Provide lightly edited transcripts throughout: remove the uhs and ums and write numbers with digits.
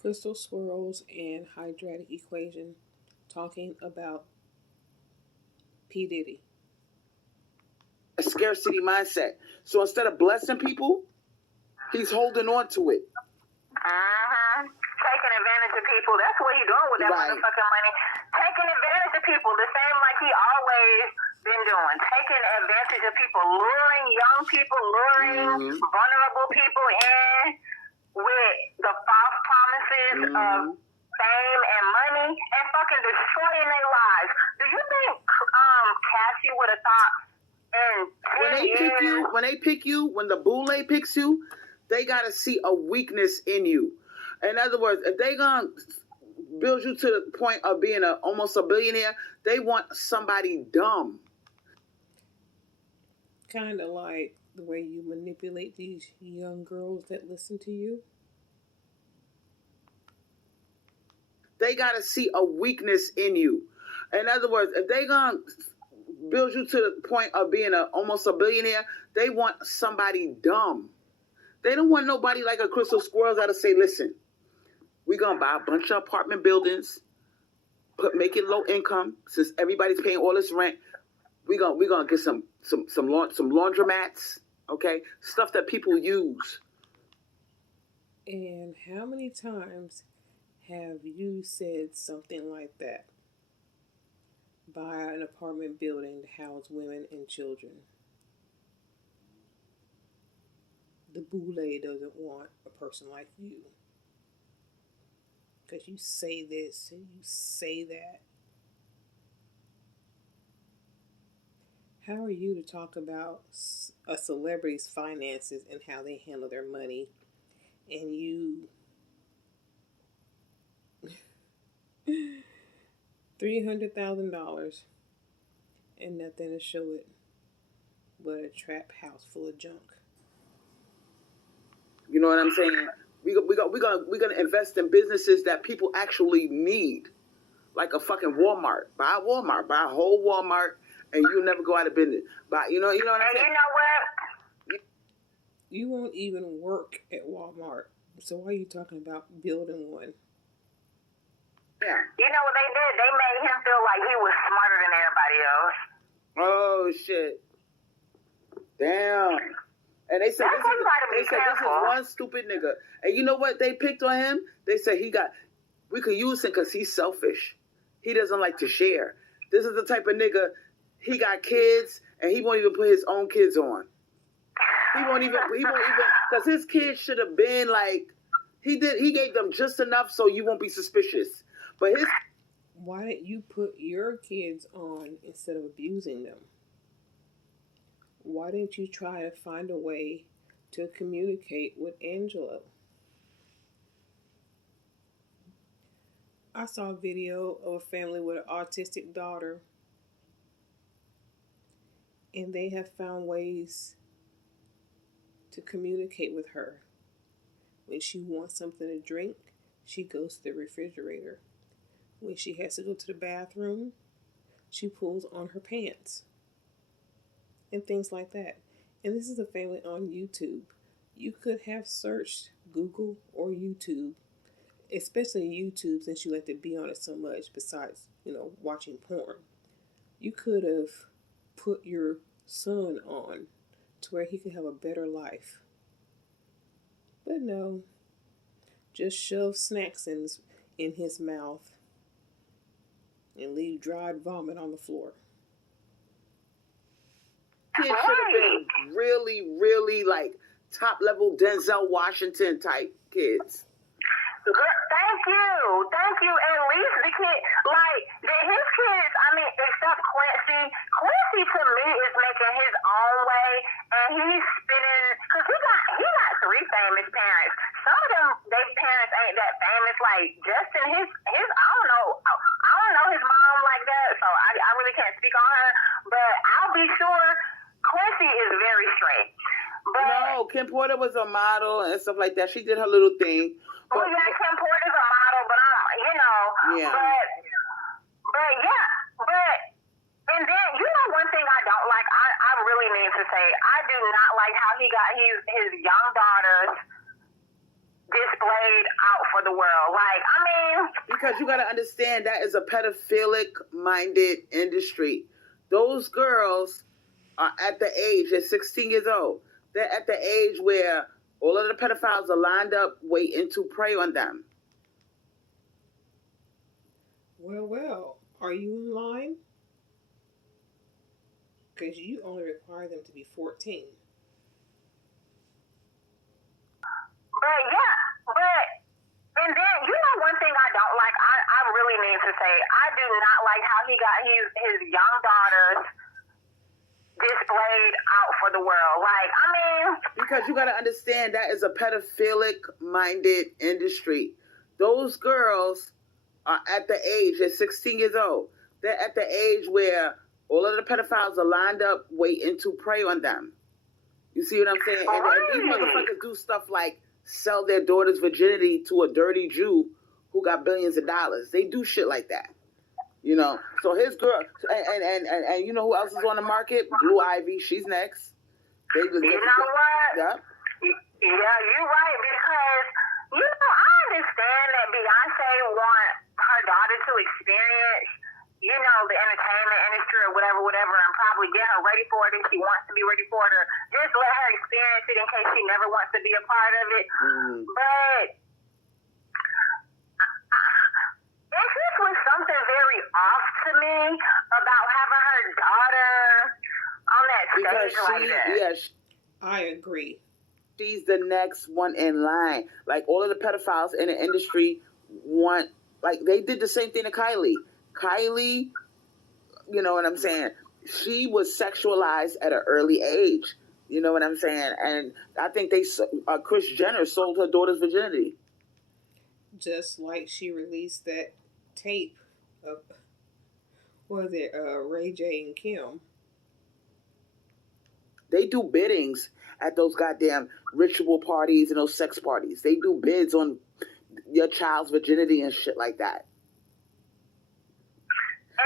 Crystal Swirlz and Hydratic Equation talking about P. Diddy. A scarcity mindset. So instead of blessing people, he's holding on to it. Taking advantage of people. That's what he's doing with that motherfucking money. Taking advantage of people. The same like he always been doing. Taking advantage of people. Luring young people, luring vulnerable people in with the false promises of fame and money and fucking destroying their lives. Do you think Cassie would have thought in 10 years? When they pick you, when the boule picks you, they gotta see a weakness in you. In other words, if they gonna build you to the point of being almost a billionaire, they want somebody dumb. Kind of like the way you manipulate these young girls that listen to you. They gotta see a weakness in you. In other words, if they gonna build you to the point of being almost a billionaire, they want somebody dumb. They don't want nobody like a Crystal Swirlz that'll say, listen, we're going to buy a bunch of apartment buildings, make it low income, since everybody's paying all this rent. We're gonna get some laundromats, okay? Stuff that people use. And how many times have you said something like that? Buy an apartment building to house women and children. The boule doesn't want a person like you. Because you say this and you say that. How are you to talk about a celebrity's finances and how they handle their money, and you $300,000 and nothing to show it but a trap house full of junk? You know what I'm saying? We're gonna invest in businesses that people actually need, like a fucking Walmart. Buy a Walmart, buy a whole Walmart, and you'll never go out of business. But you know what I'm saying? You know what? You won't even work at Walmart, so why are you talking about building one? Yeah. You know what they did? They made him feel like he was smarter than everybody else. Oh shit! Damn. And they said this is one stupid nigga. And you know what they picked on him? They said we could use him because he's selfish. He doesn't like to share. This is the type of nigga, he got kids and he won't even put his own kids on. He won't even, because his kids should have been like, he gave them just enough so you won't be suspicious. But why didn't you put your kids on instead of abusing them? Why didn't you try to find a way to communicate with Angelo? I saw a video of a family with an autistic daughter, and they have found ways to communicate with her. When she wants something to drink, she goes to the refrigerator. When she has to go to the bathroom, she pulls on her pants. And things like that. And this is a family on YouTube. You could have searched Google or YouTube, especially YouTube, since you like to be on it so much besides, watching porn. You could have put your son on to where he could have a better life. But no, just shove snacks in his mouth and leave dried vomit on the floor. Kids should have been really, really like top level Denzel Washington type kids. Thank you. At least the kid, his kids, except Quincy. Quincy to me is making his own way, and he's spinning, because he got three famous parents. Some of them, their parents ain't that famous. Like Justin, his I don't know his mom like that, so I really can't speak on her, but I'll be sure Quincy is very straight. But no, Kim Porter was a model and stuff like that. She did her little thing. Kim Porter's a model, but yeah. But and then one thing I don't like. I really need to say I do not like how he got his young daughters displayed out for the world. Like, I mean, because you got to understand that is a pedophilic-minded industry. Those girls are at the age, they're 16 years old. They're at the age where all of the pedophiles are lined up waiting to prey on them. Well, are you in line? Because you only require them to be 14. but yeah, but, and then, you know one thing I don't like, I really need to say, I do not like how he got his young daughters displayed out for the world. Like, I mean, because you got to understand that is a pedophilic-minded industry. Those girls are at the age, they're 16 years old. They're at the age where all of the pedophiles are lined up waiting to prey on them. You see what I'm saying? And these motherfuckers do stuff like sell their daughter's virginity to a dirty Jew who got billions of dollars. They do shit like that. You know, so his girl, and you know who else is on the market? Blue Ivy, she's next. You know what? Yep. Yeah, you're right, because, you know, I understand that Beyonce wants her daughter to experience, you know, the entertainment industry or whatever, and probably get her ready for it if she wants to be ready for it, or just let her experience it in case she never wants to be a part of it. Mm-hmm. But this just was something very off to me about having her daughter on that stage like that. Yes, I agree. she's the next one in line. Like, all of the pedophiles in the industry want, like, they did the same thing to Kylie. Kylie, you know what I'm saying? She was sexualized at an early age. You know what I'm saying? And I think Kris Jenner sold her daughter's virginity. Just like she released that tape of, Ray J and Kim. They do biddings at those goddamn ritual parties and those sex parties. They do bids on your child's virginity and shit like that.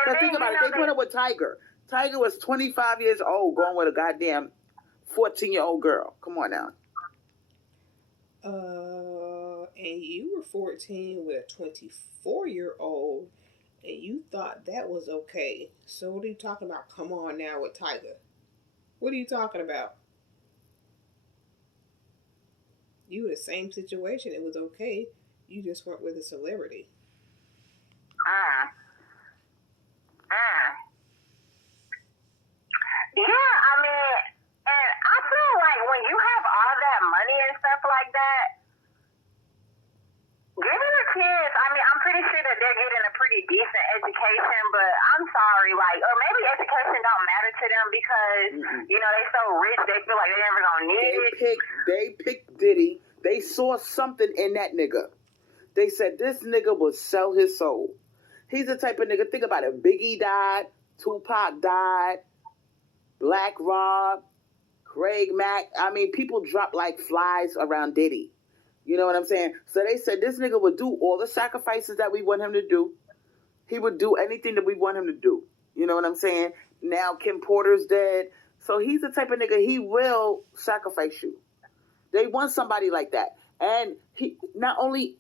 Now think about it. They put it with Tiger. Tiger was 25 years old going with a goddamn 14-year-old girl. Come on now. And you were 14 with a 24-year-old, and you thought that was okay. So what are you talking about? Come on now with Tiger. What are you talking about? You were the same situation. It was okay. You just weren't with a celebrity. Yeah, I mean, and I feel like when you have all that money and stuff like that, giving the kids, I mean, I'm pretty sure that they're getting a pretty decent education, but I'm sorry, like, or maybe education don't matter to them because, you know, they so rich, they feel like they're never gonna need it. They picked Diddy. They saw something in that nigga. They said, this nigga will sell his soul. He's the type of nigga, think about it, Biggie died, Tupac died, Black Rob, Craig Mack. I mean, people drop like flies around Diddy. You know what I'm saying? So they said this nigga would do all the sacrifices that we want him to do. He would do anything that we want him to do. You know what I'm saying? Now Kim Porter's dead. So he's the type of nigga, he will sacrifice you. They want somebody like that. And he not only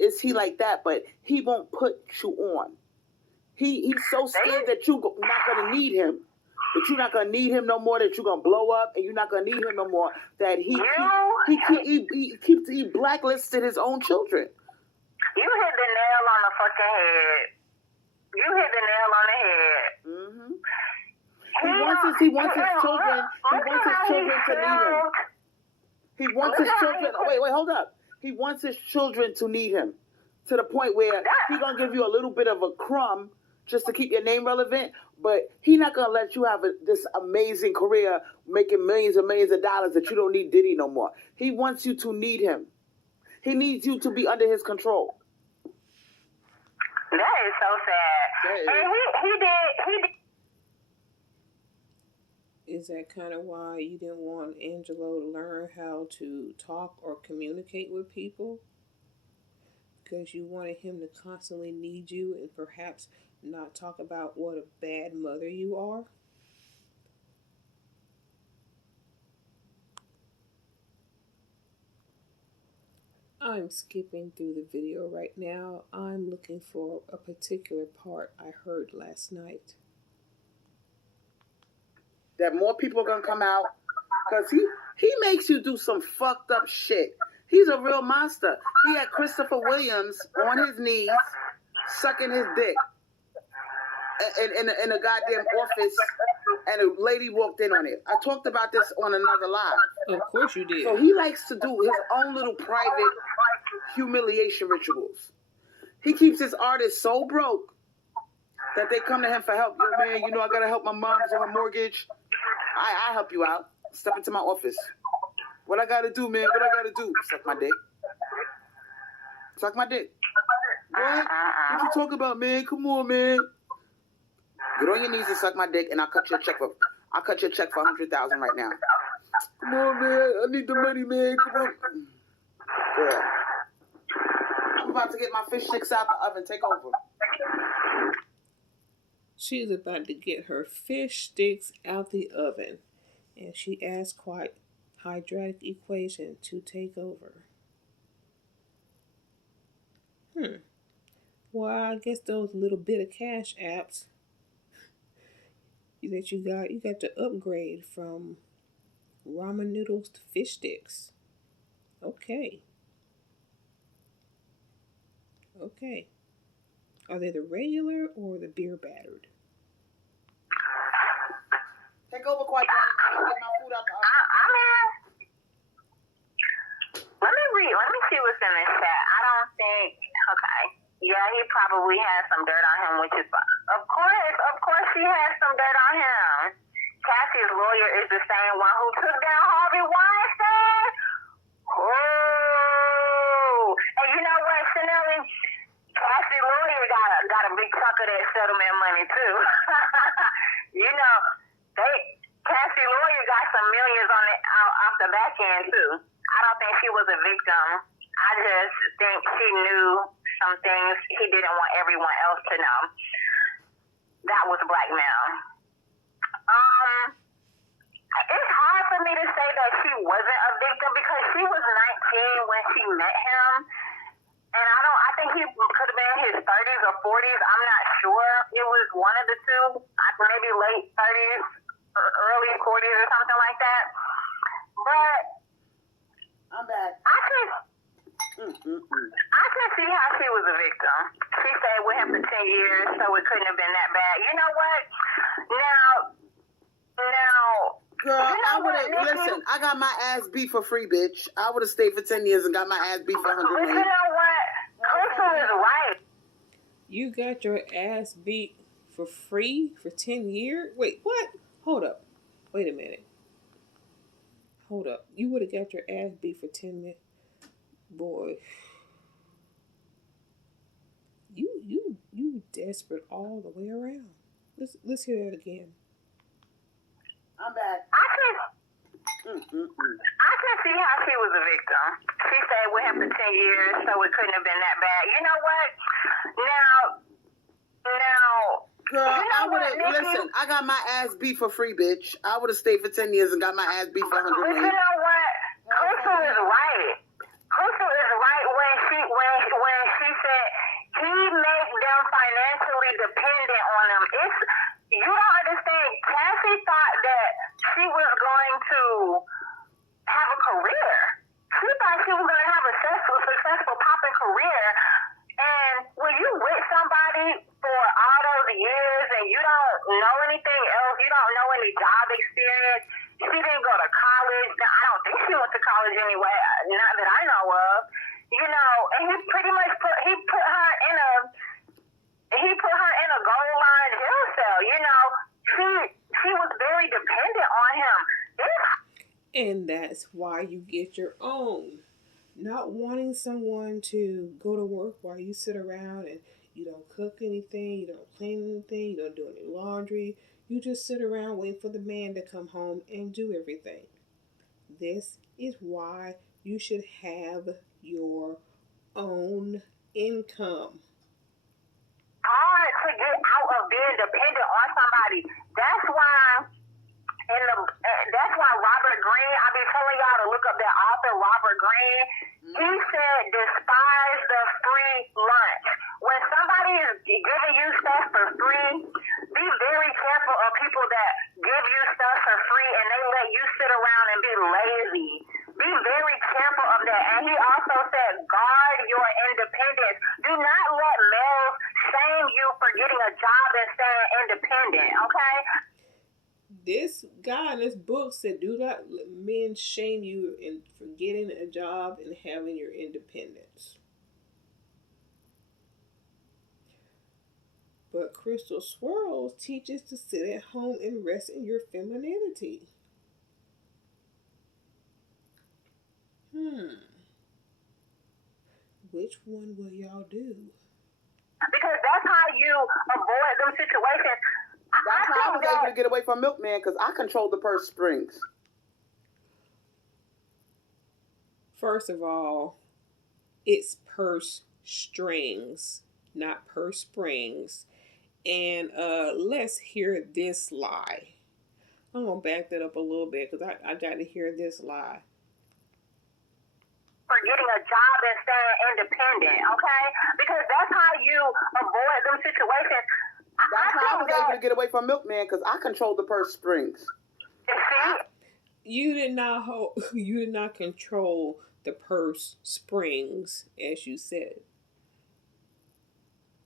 is he like that, but he won't put you on. He's so scared that you're not going to need him. That you're not gonna need him no more. That you're gonna blow up, and you're not gonna need him no more. That he blacklisted his own children. You hit the nail on the fucking head. You hit the nail on the head. Mm-hmm. He wants his children. He wants his children to need him. He wants his children. Wait, hold up. He wants his children to need him to the point where he gonna give you a little bit of a crumb just to keep your name relevant. But he not going to let you have this amazing career making millions and millions of dollars that you don't need Diddy no more. He wants you to need him. He needs you to be under his control. That is so sad. And he did. Is that kind of why you didn't want Angelo to learn how to talk or communicate with people? Because you wanted him to constantly need you and perhaps not talk about what a bad mother you are? I'm skipping through the video right now. I'm looking for a particular part I heard last night. That more people are gonna come out because he makes you do some fucked up shit. He's a real monster. He had Christopher Williams on his knees sucking his dick in a goddamn office, and a lady walked in on it. I talked about this on another live. Of course you did. So he likes to do his own little private humiliation rituals. He keeps his artists so broke that they come to him for help. Yo, man, you know I gotta help my mom on her mortgage. I help you out. Step into my office. What I gotta do, man? What I gotta do? Suck my dick. Suck my dick. What? What you talking about, man? Come on, man. Get on your knees and suck my dick, and I'll cut you a check for $100,000 right now. Come on, man. I need the money, man. Come on. Girl. I'm about to get my fish sticks out the oven. Take over. She's about to get her fish sticks out the oven, and she asked quite quadratic equation to take over. Well, I guess those little bit of cash apps that you got to upgrade from ramen noodles to fish sticks. Okay. Are they the regular or the beer battered? Take over, quadratic. I'll get my food out the oven. Let me see what's in this chat. I don't think, okay. Yeah, he probably has some dirt on him, which is, of course he has some dirt on him. Cassie's lawyer is the same one who took down Harvey Weinstein. Oh, and you know what, Chanel? Cassie's lawyer got a big chunk of that settlement money too. You know, Cassie's lawyer got some millions on it off the back end too. I don't think she was a victim. I just think she knew some things he didn't want everyone else to know. That was blackmail. It's hard for me to say that she wasn't a victim because she was 19 when she met him. And I think he could have been in his 30s or 40s. I'm not sure. It was one of the two. Maybe late 30s or early 40s or something like that. But I'm back. I can see how she was a victim. She stayed with him for 10 years, so it couldn't have been that bad. You know what? Now, girl, I would have, listen, I got my ass beat for free, bitch. I would have stayed for 10 years and got my ass beat for $100 But million. you know what? Crystal is right. You got your ass beat for free for 10 years? Wait, what? Hold up. Wait a minute. Hold up. You would have got your ass beat for 10 minutes. Boy. You desperate all the way around. Let's hear that again. I'm back. I can see how she was a victim. She stayed with him for 10 years, so it couldn't have been that bad. You know what? Now, girl, I would have, listen, I got my ass beat for free, bitch. I would have stayed for 10 years and got my ass beat for $100 But million. you know what? Crystal is right. Crystal is right when she said he made them financially dependent on him. You don't understand. Cassie thought that she was going to have a career. She thought she was going to have a successful popping career. And when you with somebody for all those years and you don't know anything else, you don't know any job experience, she didn't go to college. Now, I don't think she went to college anyway, not that I know of. You know, and he pretty much put her in a gold line jail cell. You know, she was very dependent on him. And that's why you get your own. Not wanting someone to go to work while you sit around and you don't cook anything, you don't clean anything, you don't do any laundry. You just sit around waiting for the man to come home and do everything. This is why you should have your own income. Hard to get out of being dependent on somebody. That's why Robert Greene, I be telling y'all to look up that author Robert Greene. saying? He said, despise the free lunch. When somebody is giving you stuff for free, be very careful of people that give you stuff for free and they let you sit around and be lazy. Be very careful of that. And he also said, guard your independence. Do not let males shame you for getting a job and staying independent, okay? This guy in this book said, do not let men shame you for getting a job and having your independence. But Crystal Swirlz teaches to sit at home and rest in your femininity. Which one will y'all do? Because that's how you avoid them situations. That's how I was able to get away from Milkman, because I control the purse strings. First of all, it's purse strings, not purse springs. And let's hear this lie. I'm going to back that up a little bit because I got to hear this lie. For getting a job and staying independent, okay? Because that's how you avoid them situations. That's how I was able to get away from Milkman, because I control the purse strings. You did not control the purse springs, as you said.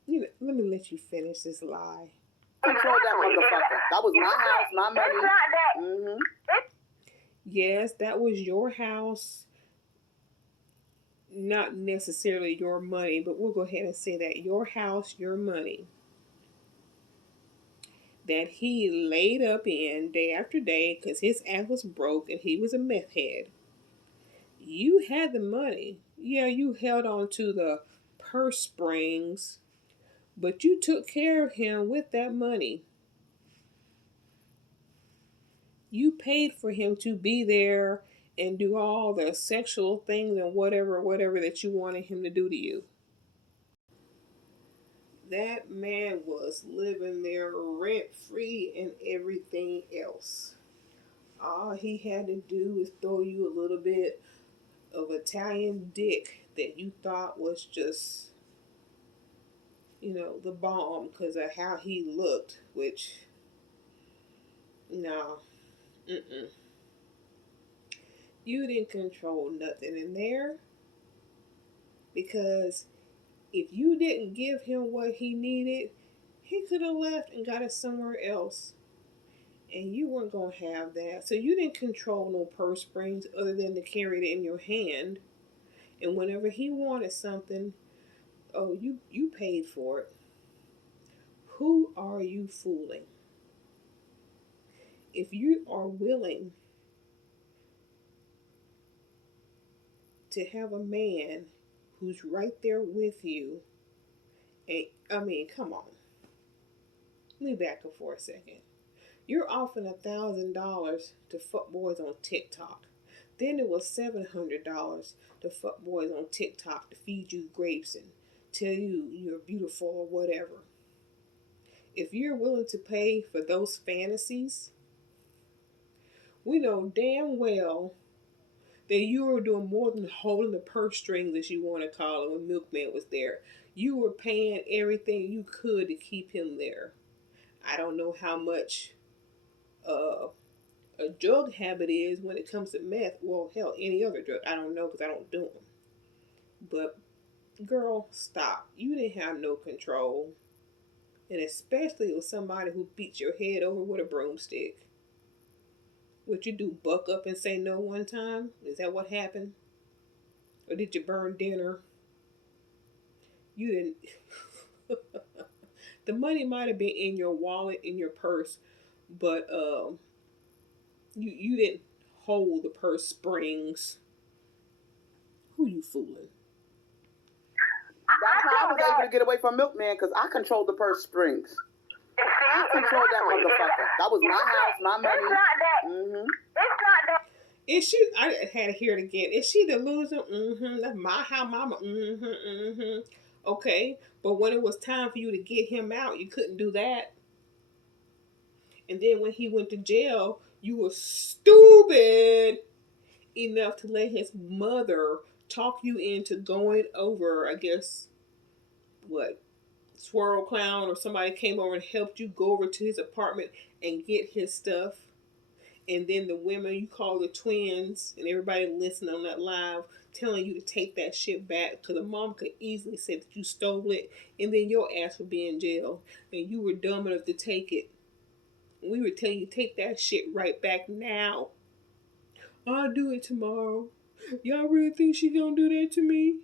Let me let you finish this lie. Control that motherfucker. That was my house, my money. It's not that. Yes, that was your house. Not necessarily your money, but we'll go ahead and say that. Your house, your money. That he laid up in day after day because his ass was broke and he was a meth head. You had the money. Yeah, you held on to the purse springs, but you took care of him with that money. You paid for him to be there and do all the sexual things and whatever that you wanted him to do to you. That man was living there rent-free and everything else. All he had to do was throw you a little bit of Italian dick that you thought was just, the bomb because of how he looked, which, no, You didn't control nothing in there, because if you didn't give him what he needed, he could have left and got it somewhere else. And you weren't going to have that. So you didn't control no purse strings other than to carry it in your hand. And whenever he wanted something, you paid for it. Who are you fooling? If you are willing to have a man who's right there with you, and come on. Let me back up for a second. You're offering $1,000 to fuck boys on TikTok. Then it was $700 to fuck boys on TikTok to feed you grapes and tell you you're beautiful or whatever. If you're willing to pay for those fantasies, we know damn well that you were doing more than holding the purse strings, as you want to call it, when Milkman was there. You were paying everything you could to keep him there. I don't know how much a drug habit is when it comes to meth. Well, hell, any other drug. I don't know because I don't do them. But, girl, stop. You didn't have no control. And especially with somebody who beats your head over with a broomstick. What you do, buck up and say no one time? Is that what happened? Or did you burn dinner? You didn't. The money might have been in your wallet, in your purse, but you didn't hold the purse springs. Who you fooling? That's how I was able to get away from Milkman, because I controlled the purse springs. I controlled that motherfucker. That was my house, my money. It's not that. It's not that. Is she? I had to hear it again. Is she delusional? That's my house, mama. Okay, but when it was time for you to get him out, you couldn't do that. And then when he went to jail, you were stupid enough to let his mother talk you into going over, I guess, what, Swirl Clown or somebody came over and helped you go over to his apartment and get his stuff. And then the women you call the twins and everybody listening on that live telling you to take that shit back, because the mom could easily say that you stole it and then your ass would be in jail and you were dumb enough to take it. We were telling you, take that shit right back now. I'll do it tomorrow. Y'all really think she gonna do that to me?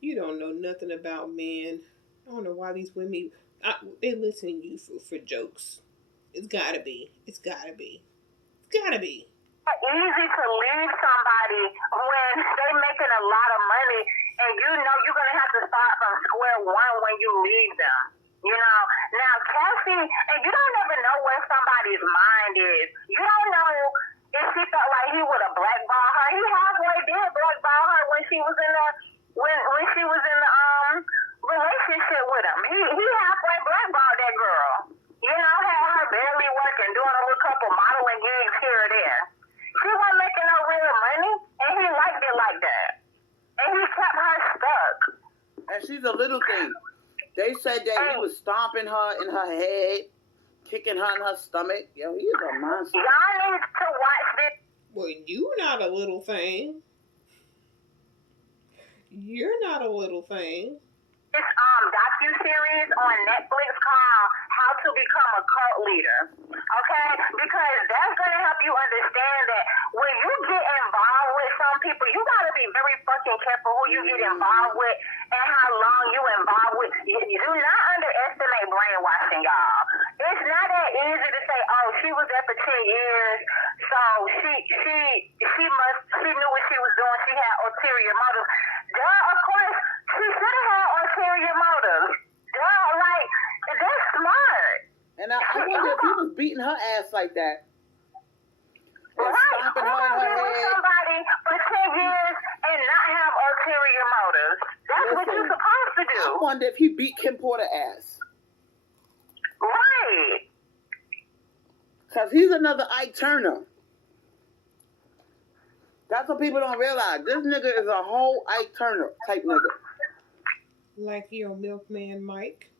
You don't know nothing about men. I don't know why these women, they listen to you for jokes. It's gotta be. It's gotta be. It's gotta be. Easy to leave somebody when they're making a lot of money and you know you're going to have to start from square one when you leave them. You know, now Cassie, and you don't ever know where somebody's mind is. You don't know if she felt like he would have blackballed her. He halfway did blackball her when she was in the relationship with him. He halfway blackballed that girl. You know, had her barely working, doing a little couple modeling gigs here or there. She wasn't making no real money, and he liked it like that. And he kept her stuck. And she's a little thing. They said that he was stomping her in her head, kicking her in her stomach. Yo, he is a monster. Y'all need to watch this. Well, you not a little thing. You're not a little thing. This docu-series on Netflix called How to Become a Cult Leader. Okay? Because that's going to help you understand that when you get involved with some people, you got to be very fucking careful who you get involved with and how long you involved with. You do not underestimate brainwashing, y'all. It's not that easy to say, oh, she was there for 10 years, so she knew what she was doing. She had ulterior motives. Duh, of course, she should have had ulterior motives. Duh, like, that's smart. And I wonder if he was beating her ass like that. And stomping her in her head. Somebody for 10 years and not have ulterior motives. That's what you're supposed to do. I wonder if he beat Kim Porter ass. Right. Because he's another Ike Turner. That's what people don't realize. This nigga is a whole Ike Turner type nigga. Like your Milkman Mike.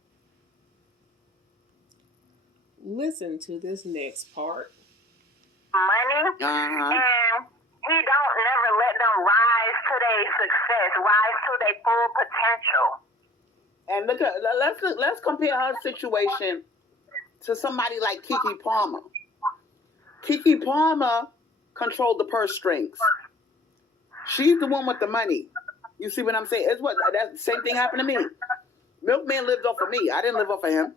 Listen to this next part. Money. And he don't never let them rise to their success, rise to their full potential. And look at let's compare her situation to somebody like Keke Palmer. Keke Palmer controlled the purse strings. She's the one with the money. You see what I'm saying? It's what that same thing happened to me. Milkman lived off of me. I didn't live off of him.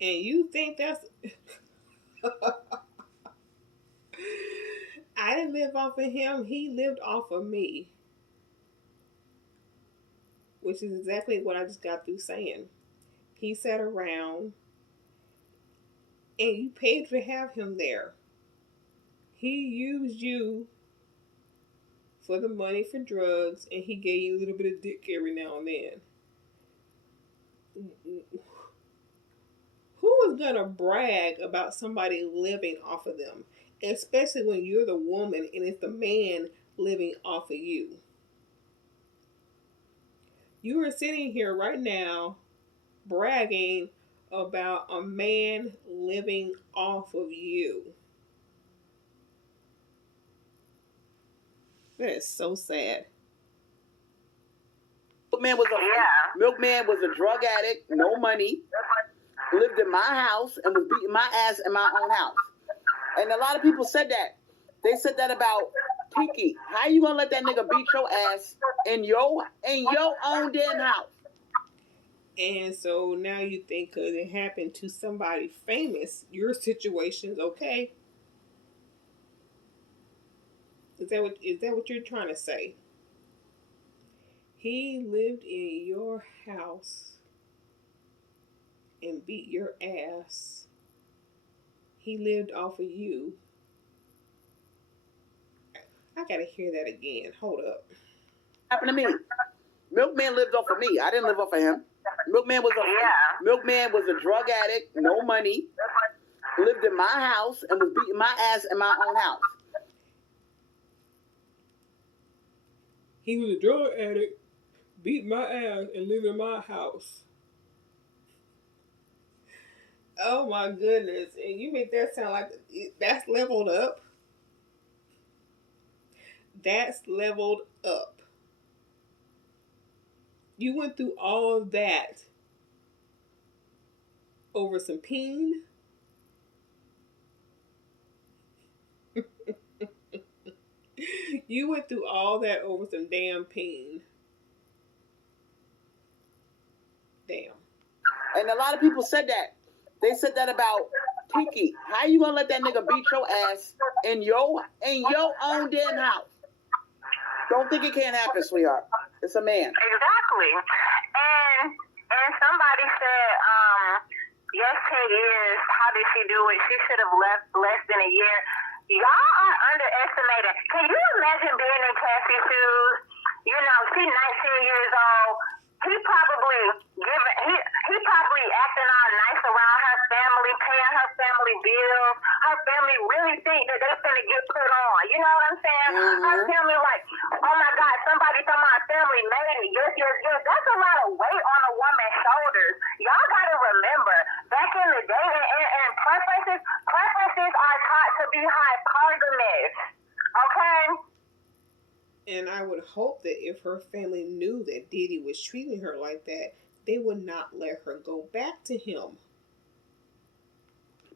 And you think that's I didn't live off of him. He lived off of me. Which is exactly what I just got through saying. He sat around and you paid to have him there. He used you for the money for drugs, and he gave you a little bit of dick every now and then. Who is gonna brag about somebody living off of them? Especially when you're the woman and it's the man living off of you. You are sitting here right now bragging about a man living off of you. That is so sad. Milkman was a drug addict, no money, lived in my house and was beating my ass in my own house. And a lot of people said that. They said that about Keke. How you gonna let that nigga beat your ass in your own damn house? And so now you think because it happened to somebody famous, your situation's okay? Is that what you're trying to say? He lived in your house and beat your ass. He lived off of you. I gotta hear that again. Hold up. Happened to me. Milkman lived off of me. I didn't live off of him. Milkman was a drug addict, no money, lived in my house and was beating my ass in my own house. He was a drug addict, beat my ass, and lived in my house. Oh my goodness. And you make that sound like that's leveled up. That's leveled up. You went through all of that over some peen. You went through all that over some damn peen. Damn. And a lot of people said that. They said that about Kiki. How you gonna let that nigga beat your ass in your own damn house? Don't think it can't happen, sweetheart. It's a man. Exactly. And somebody said, yes, 10 years. How did she do it? She should have left less than a year. Y'all are underestimating. Can you imagine being in Cassie's shoes? You know, she's 19 years old. He probably acting all nice around her family, paying her family bills. Her family really think that they finna get put on. You know what I'm saying? Mm-hmm. Her family like, oh my God, somebody from our family made it. Yes, yes, yes. That's a lot of weight on a woman's shoulders. Y'all gotta remember, back in the day, and preferences are taught to be hypergamous. Okay? And I would hope that if her family knew that Diddy was treating her like that, they would not let her go back to him.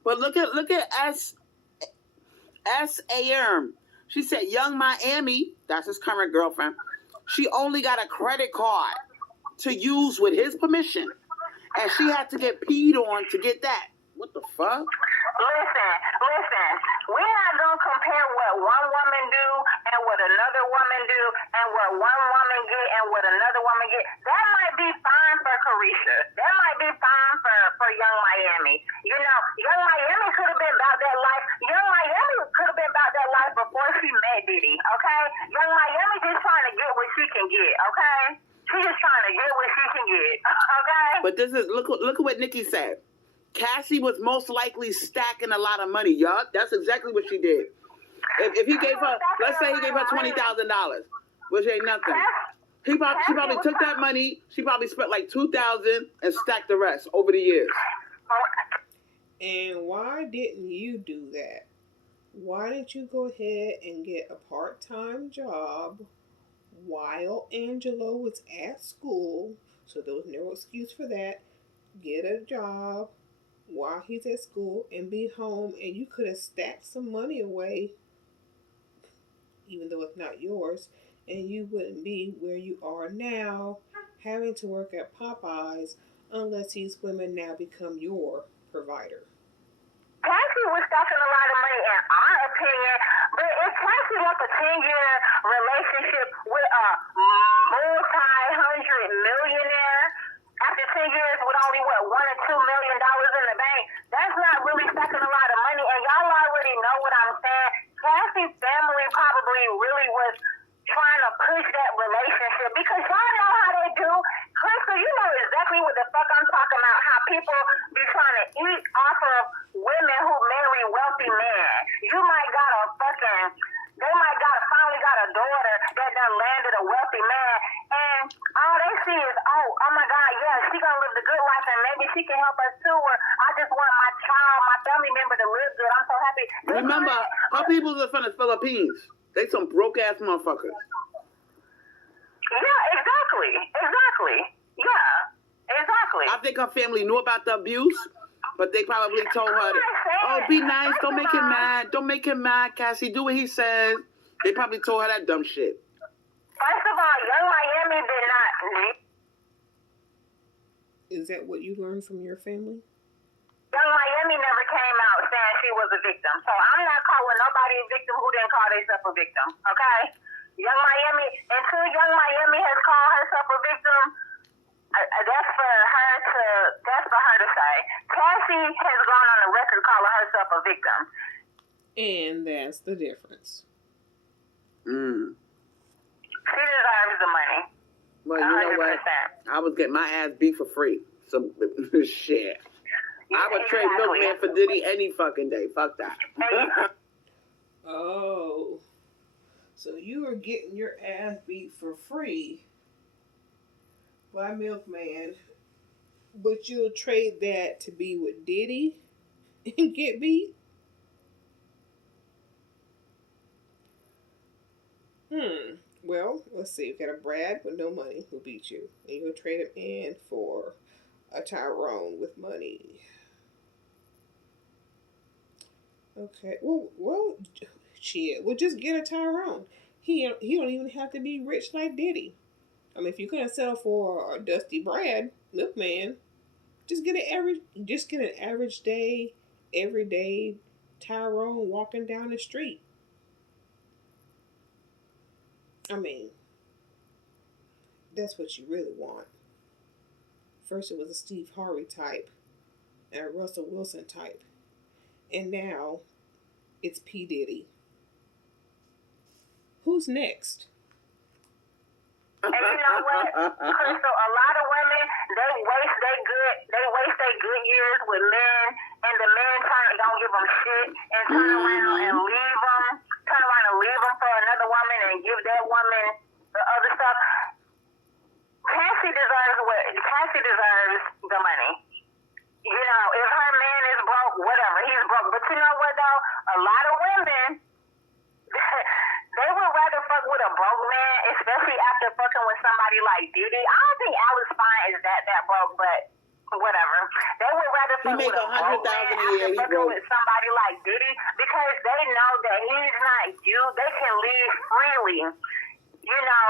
But look at S.A.M. She said Young Miami, that's his current girlfriend, she only got a credit card to use with his permission. And she had to get peed on to get that. What the fuck? Listen. We're not going to compare what one woman do and what another woman do and what one woman get and what another woman get. That might be fine for Carisha. That might be fine for Young Miami. You know, Young Miami could have been about that life. Young Miami could have been about that life before she met Diddy, okay? Young Miami just trying to get what she can get, okay? She's just trying to get what she can get, okay? But this is, look at what Nikki said. Cassie was most likely stacking a lot of money, y'all. That's exactly what she did. If he gave her, let's say he gave her $20,000, which ain't nothing. She probably took that money. She probably spent like $2,000 and stacked the rest over the years. And why didn't you do that? Why didn't you go ahead and get a part-time job while Angelo was at school? So there was no excuse for that. Get a job while he's at school and be home, and you could have stacked some money away, even though it's not yours, and you wouldn't be where you are now, having to work at Popeyes, unless these women now become your provider. Cassie was stacking a lot of money in our opinion, but if Cassie like a 10-year relationship with a multi-hundred millionaire, after 10 years with only, $1 or $2 million in the bank, that's not really stacking a lot of money. And y'all already know what I'm saying. Cassie's family probably really was trying to push that relationship because y'all know how they do. Crystal, you know exactly what the fuck I'm talking about, how people be trying to eat off of women who marry wealthy men. You might got finally got a daughter that done landed a wealthy man, and all they see is, oh my God, yeah, she gonna live the good life, and maybe she can help us too, or I just want my child, my family member to live good. I'm so happy. Remember, her people are from the Philippines. They some broke ass motherfuckers. Yeah, exactly. Yeah, exactly. I think her family knew about the abuse, but they probably told her, oh, be nice, don't make him mad. Don't make him mad, Cassie. Do what he says. They probably told her that dumb shit. First of all, Young Miami did not. Is that what you learned from your family? Young Miami never came out saying she was a victim. So I'm not calling nobody a victim who didn't call themselves a victim, okay? Young Miami, until Young Miami has called herself a victim, that's for her to say. Cassie has gone on the record calling herself a victim. And that's the difference. She deserves the money. Well, you 100%. Know what? I was getting my ass beat for free. Some shit. I would trade Milkman for Diddy any fucking day. Fuck that. Oh. So you were getting your ass beat for free by Milkman, but you'll trade that to be with Diddy and get beat? Well, let's see. We got a Brad with no money who beat you, and you'll trade him in for a Tyrone with money. Okay. Well, shit. We'll just get a Tyrone. He don't even have to be rich like Diddy. I mean, if you're gonna settle for a Dusty Brad, Milkman, just get an average day, everyday Tyrone walking down the street. I mean, that's what you really want. First it was a Steve Harvey type and a Russell Wilson type. And now it's P. Diddy. Who's next? And you know what, Crystal, a lot of women, they waste their good years with men, and the men don't give them shit, and turn around and leave them for another woman and give that woman the other stuff. Cassie deserves the money. You know, if her man is broke, whatever, he's broke. But you know what though? A lot of women, they would rather fuck with a broke man, especially after fucking with somebody like Diddy. I don't think Alex Fine is that broke, but whatever. They would rather fuck with a broke man after fucking with somebody like Diddy because they know that he's not you. They can leave freely. You know,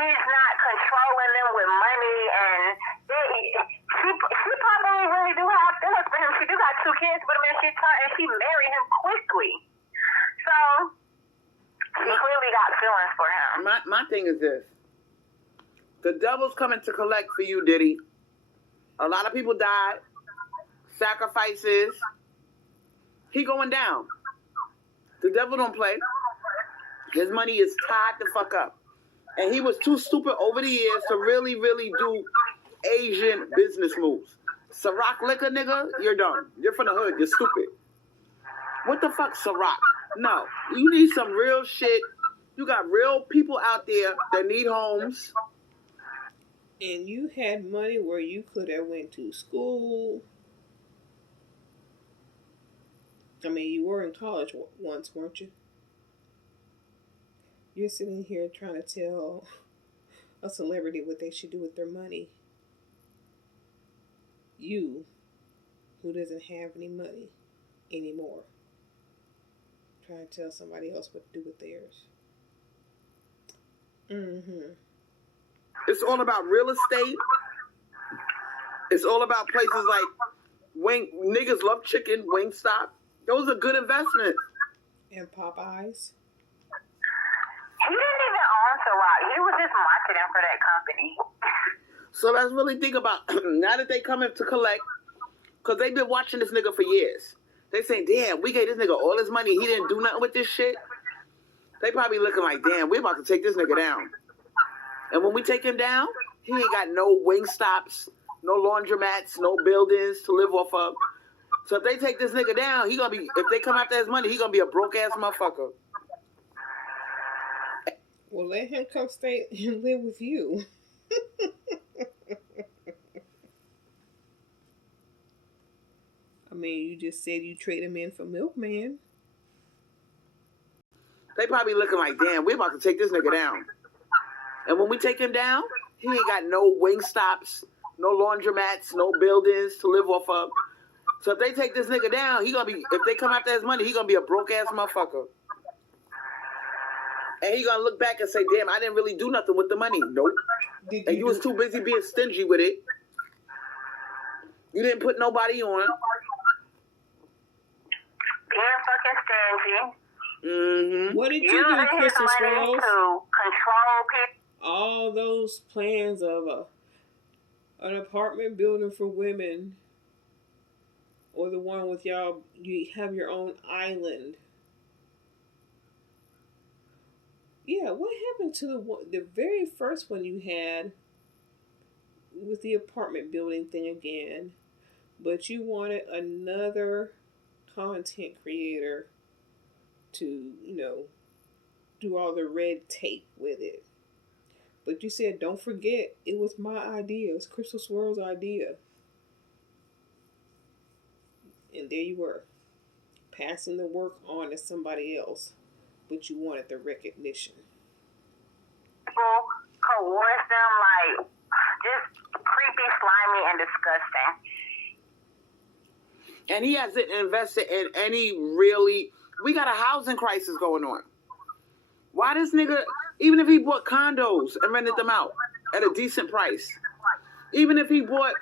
he's not controlling them with money, and she probably really do have feelings for him. She do got 2 kids, but I mean, she married him quickly. So she clearly got feelings for him. My thing is this. The devil's coming to collect for you, Diddy. A lot of people died. Sacrifices. He going down. The devil don't play. His money is tied the fuck up. And he was too stupid over the years to really, really do Asian business moves. Ciroc liquor, nigga, you're done. You're from the hood. You're stupid. What the fuck, Ciroc? No. You need some real shit. You got real people out there that need homes. And you had money where you could have went to school. I mean, you were in college once, weren't you? You're sitting here trying to tell a celebrity what they should do with their money. You, who doesn't have any money anymore, trying to tell somebody else what to do with theirs. It's all about real estate. It's all about places like niggas love chicken, Wingstop. Those are good investments. And Popeyes. He didn't even own Ciroc. He was just marketing for that company. So let's really think about, now that they coming to collect, because they've been watching this nigga for years. They saying, damn, we gave this nigga all his money. He didn't do nothing with this shit. They probably looking like, damn, we're about to take this nigga down. And when we take him down, he ain't got no Wingstops, no laundromats, no buildings to live off of. So if they take this nigga down, if they come after his money, he gonna be a broke ass motherfucker. Well, let him come stay and live with you. I mean, you just said you trade him in for Milkman. They probably looking like, damn, we're about to take this nigga down. And when we take him down, he ain't got no Wingstops, no laundromats, no buildings to live off of. So if they take this nigga down, if they come after his money, he gonna be a broke ass motherfucker. And he gonna look back and say, damn, I didn't really do nothing with the money. Nope. And you was too busy being stingy with it. You didn't put nobody on. Being fucking stingy. What did you do, Crystal Swirlz? To control people. All those plans of an apartment building for women, or the one with y'all, you have your own island. Yeah, what happened to the very first one you had with the apartment building thing again? But you wanted another content creator to, do all the red tape with it. But you said, don't forget, it was my idea. It was Crystal Swirl's idea. And there you were, passing the work on to somebody else. But you wanted the recognition. People coerce them like just creepy, slimy, and disgusting. And he hasn't invested in any really... We got a housing crisis going on. Why this nigga... Even if he bought condos and rented them out at a decent price, even if he bought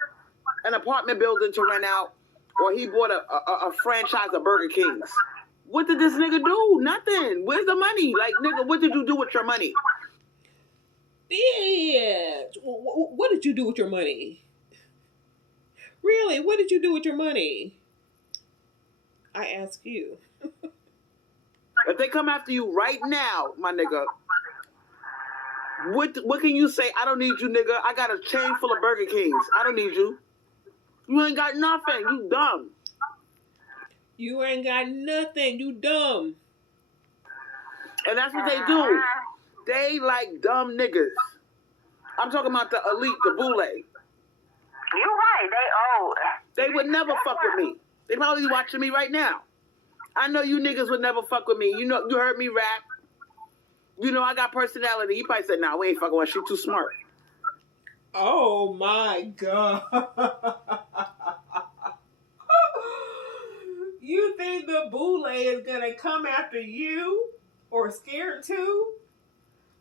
an apartment building to rent out, or he bought a franchise of Burger Kings, what did this nigga do? Nothing. Where's the money? Like, nigga, what did you do with your money? Yeah. What did you do with your money? Really? What did you do with your money? I ask you. If they come after you right now, my nigga, what can you say? I don't need you, nigga. I got a chain full of Burger Kings. I don't need you. You ain't got nothing. You dumb. You ain't got nothing. You dumb. And that's what they do. They like dumb niggas. I'm talking about the elite, the boule. You right. They old. They would never fuck with me. They probably watching me right now. I know you niggas would never fuck with me. You know, you heard me rap. You know, I got personality. He probably said, nah, we ain't fucking with her. She too smart. Oh, my God. You think the boule is going to come after you? Or scared too?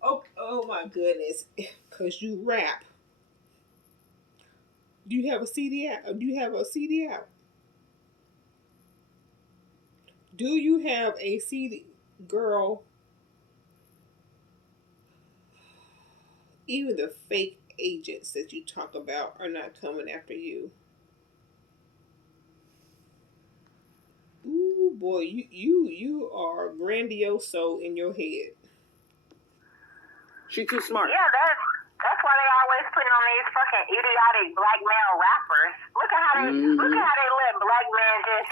Oh my goodness. Because you rap. Do you have a CD out? Do you have a CD out? Do you have a CD? Girl, even the fake agents that you talk about are not coming after you. Ooh, boy, you are grandioso in your head. She too smart. Yeah, that's why they always putting on these fucking idiotic black male rappers. Look at how they let black men just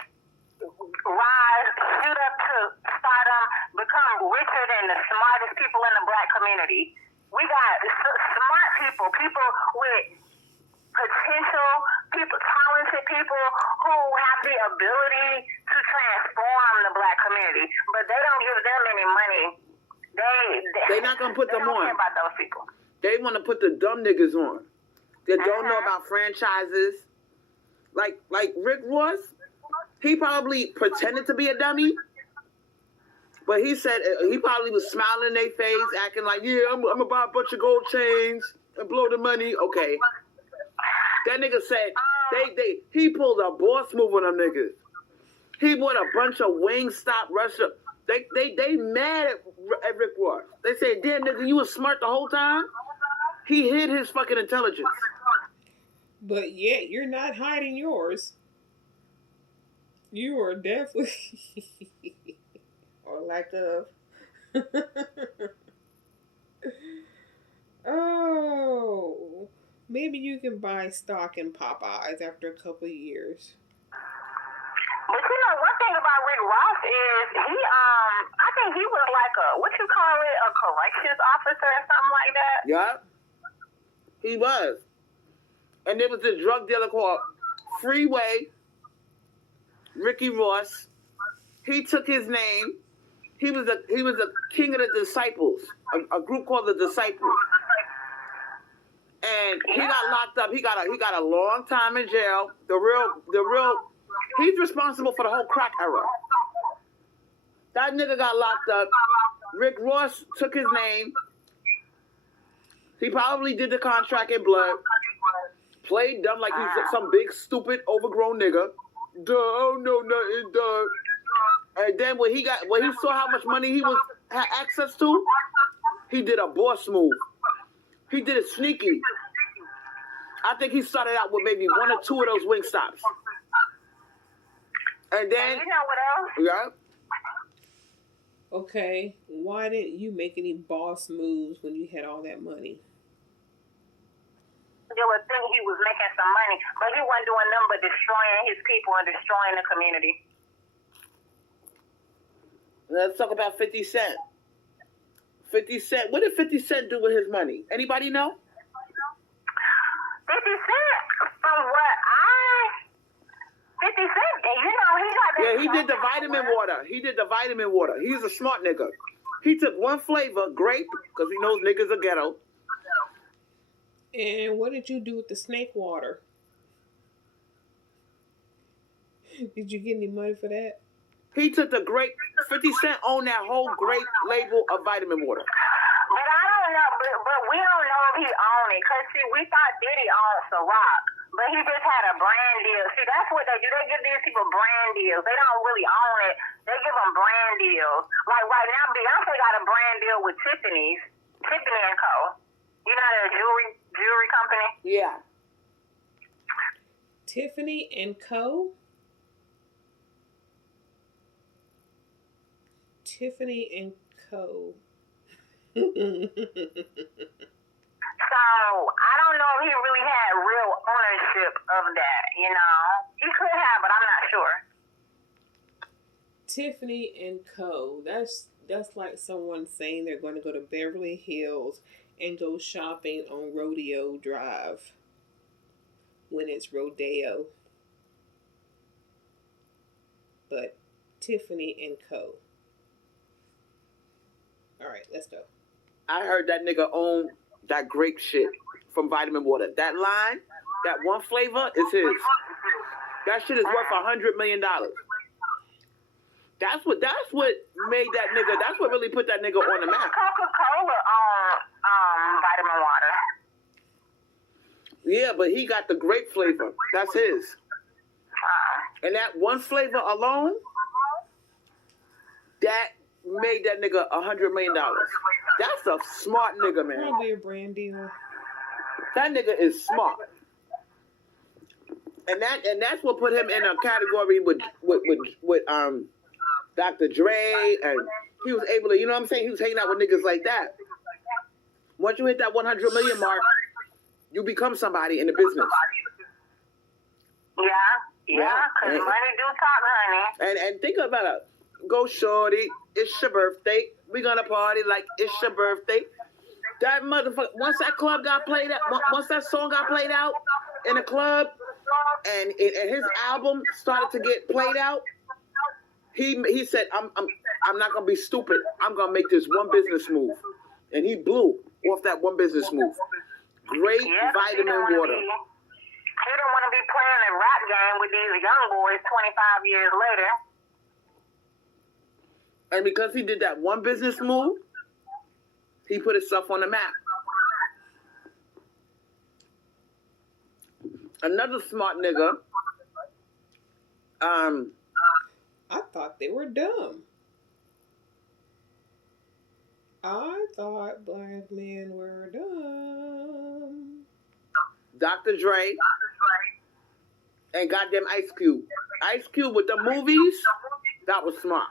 rise, shoot up to stardom, become richer than the smartest people in the black community. We got smart people with potential, talented people who have the ability to transform the black community, but they don't give them any money. They're not gonna put them on. Care about those people. They want to put the dumb niggas on that don't know about franchises. Like Rick Ross, he probably pretended to be a dummy, but he said he probably was smiling in their face, acting like, yeah, I'm gonna buy a bunch of gold chains and blow the money. Okay. That nigga said he pulled a boss move on them niggas. He bought a bunch of Wingstop Russia. They mad at Rick Ross. They said, damn nigga, you was smart the whole time? He hid his fucking intelligence. But yet you're not hiding yours. You are definitely or lack of. Oh, maybe you can buy stock in Popeyes after a couple of years. But you know, one thing about Rick Ross is I think he was like a corrections officer or something like that. Yeah, he was. And there was this drug dealer called Freeway Ricky Ross. He took his name. He was the king of the Disciples, a group called the Disciples. And he got locked up. He got a long time in jail. The real. He's responsible for the whole crack era. That nigga got locked up. Rick Ross took his name. He probably did the contract in blood. Played dumb like he's some big, stupid, overgrown nigga. Duh, I don't know nothing, duh. And then when he saw how much money he had access to, he did a boss move. He did it sneaky. I think he started out with maybe one or two of those Wingstops. And then, you know what else? Yeah. Okay, why didn't you make any boss moves when you had all that money? dealer think he was making some money, but he wasn't doing nothing but destroying his people and destroying the community. Let's talk about 50 Cent. 50 Cent. What did 50 Cent do with his money? Anybody know? 50 Cent, from what 50 Cent, you know, he got that. Yeah, he did the vitamin water. He did the vitamin water. He's a smart nigga. He took one flavor, grape, because he knows niggas are ghetto. And what did you do with the snake water? Did you get any money for that? He took the grape. 50 Cent owned that whole grape label of vitamin water. But I don't know, but we don't know if he owned it. Because, see, we thought Diddy owned Ciroc. But he just had a brand deal. See, that's what they do. They give these people brand deals. They don't really own it. They give them brand deals. Like right now, Beyonce got a brand deal with Tiffany & Co. You know, the jewelry company? Yeah. Tiffany & Co.? Tiffany & Co. So, I don't know if he really had real ownership of that, you know. He could have, but I'm not sure. Tiffany & Co. That's like someone saying they're going to go to Beverly Hills and go shopping on Rodeo Drive when it's Rodeo. But Tiffany & Co. All right, let's go. I heard that nigga own that grape shit from vitamin water. That line, that one flavor is his. That shit is worth $100 million. That's what made that nigga. That's what really put that nigga on the map. Coca-Cola vitamin water. Yeah, but he got the grape flavor. That's his. And that one flavor alone, that made that nigga $100 million. That's a smart nigga, man. Probably a brand deal. That nigga is smart. And that's what put him in a category with Dr. Dre, and he was able to, you know what I'm saying? He was hanging out with niggas like that. Once you hit that 100 million mark, you become somebody in the business. Yeah, because money do talk, honey. And think about it. Go shorty, it's your birthday. We gonna party like it's your birthday. That motherfucker, once that club got played out, once that song got played out in a club, and his album started to get played out, he said, I'm not gonna be stupid. I'm gonna make this one business move. And he blew off that one business move. Great vitamin water. He don't want to be playing a rap game with these young boys 25 years later. And because he did that one business move, he put himself on the map. Another smart nigga. I thought they were dumb. I thought black men were dumb. Dr. Dre and goddamn Ice Cube. Ice Cube with the movies, that was smart.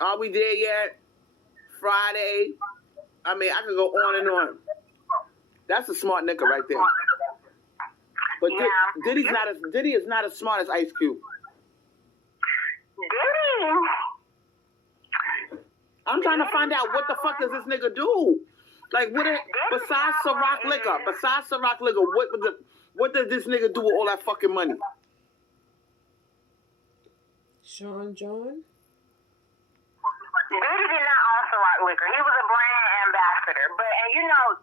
Are we there yet? Friday. I mean, I could go on and on. That's a smart nigga right there. But Diddy is not as smart as Ice Cube. Diddy? I'm trying to find out what the fuck does this nigga do? Like, besides Ciroc liquor, what does this nigga do with all that fucking money? Sean John? Diddy did not own Ciroc liquor. He was a brand ambassador. And you know,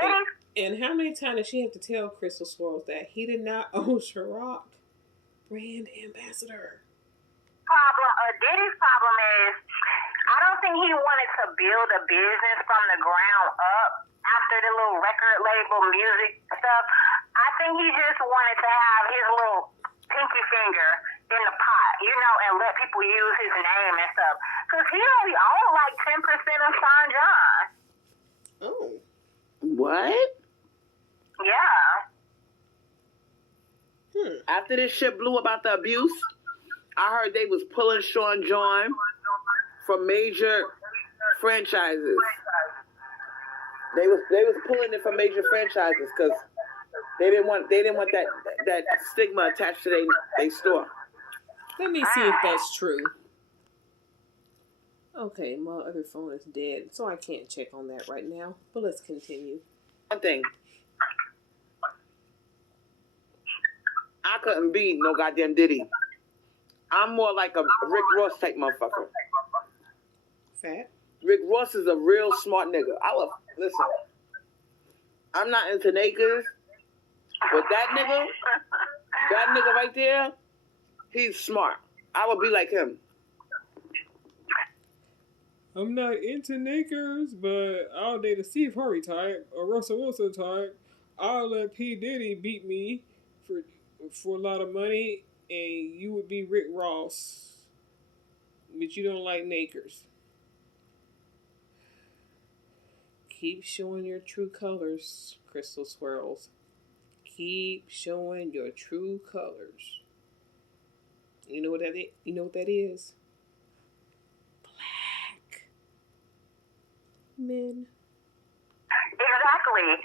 Diddy... And how many times did she have to tell Crystal Swirlz that he did not own Ciroc? Brand ambassador. Diddy's problem is, I don't think he wanted to build a business from the ground up after the little record label music stuff. I think he just wanted to have his little pinky finger in the pot, you know, and let people use his name and stuff. Because he only owned like 10% of Sean John. Oh. What? Yeah. After this shit blew about the abuse, I heard they was pulling Sean John from major franchises. They was pulling it from major franchises because they didn't want that stigma attached to their store. Let me see if that's true. Okay, my other phone is dead, so I can't check on that right now. But let's continue. One thing, I couldn't be no goddamn Diddy. I'm more like a Rick Ross type motherfucker. Fat? Rick Ross is a real smart nigga. Listen. I'm not into niggas, but that nigga right there, he's smart. I would be like him. I'm not into niggers, but I'll date a Steve Harvey type, a Russell Wilson type. I'll let P. Diddy beat me for a lot of money, and you would be Rick Ross, but you don't like niggers. Keep showing your true colors, Crystal Swirlz. Keep showing your true colors. You know what that is? You know what that is? Black men. Exactly.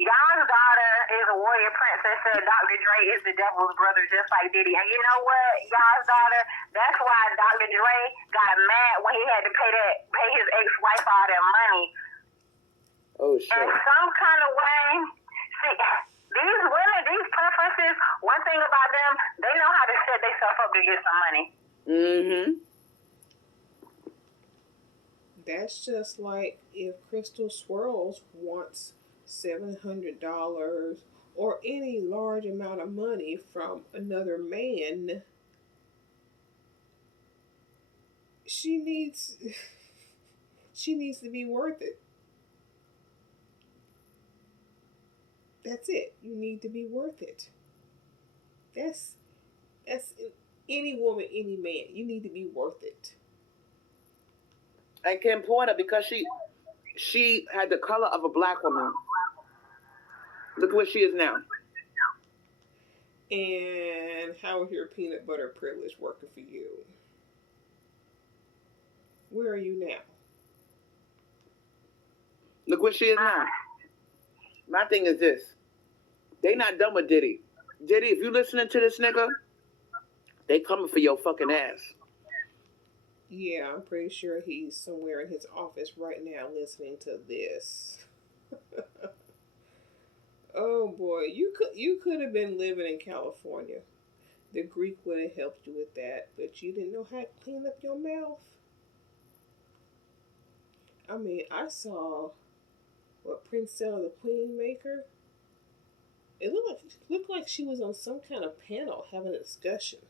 Y'all's daughter is a warrior princess, said Dr. Dre is the devil's brother, just like Diddy. And you know what, y'all's daughter? That's why Dr. Dre got mad when he had to pay his ex-wife all that money. Oh shit. In some kind of way, see, these women, these preferences, one thing about them, they know how to set themselves up to get some money. Mm-hmm. That's just like if Crystal Swirlz wants $700 or any large amount of money from another man, she needs to be worth it. That's it. You need to be worth it. That's any woman, any man. You need to be worth it. And Kim Porter, because she had the color of a black woman. Look where she is now. And how is your peanut butter privilege working for you? Where are you now? Look where she is now. My thing is this. They not done with Diddy. Diddy, if you listening to this nigga, they coming for your fucking ass. Yeah, I'm pretty sure he's somewhere in his office right now listening to this. Oh boy, you could have been living in California. The Greek would have helped you with that, but you didn't know how to clean up your mouth. I mean, I saw Princella the Queen Maker. It looked like she was on some kind of panel having a discussion.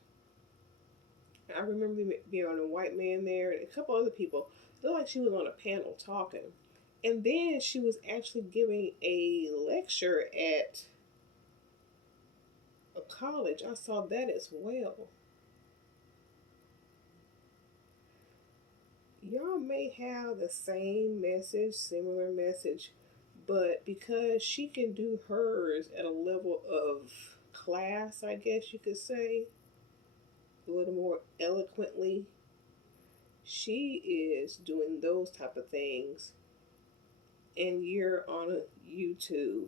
I remember being on a white man there and a couple other people. It looked like she was on a panel talking. And then she was actually giving a lecture at a college. I saw that as well. Y'all may have the same message, similar message, but because she can do hers at a level of class, I guess you could say, a little more eloquently, she is doing those type of things, and you're on YouTube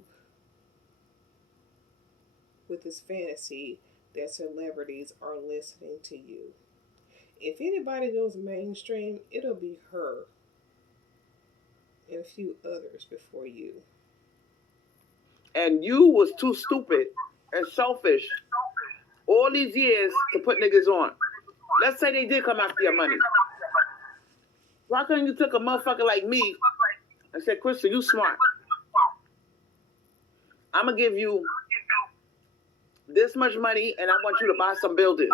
with this fantasy that celebrities are listening to you. If anybody goes mainstream, it'll be her and a few others before you. And you was too stupid and selfish all these years to put niggas on. Let's say they did come after your money. Why couldn't you took a motherfucker like me and said, Crystal, you smart. I'm going to give you this much money and I want you to buy some buildings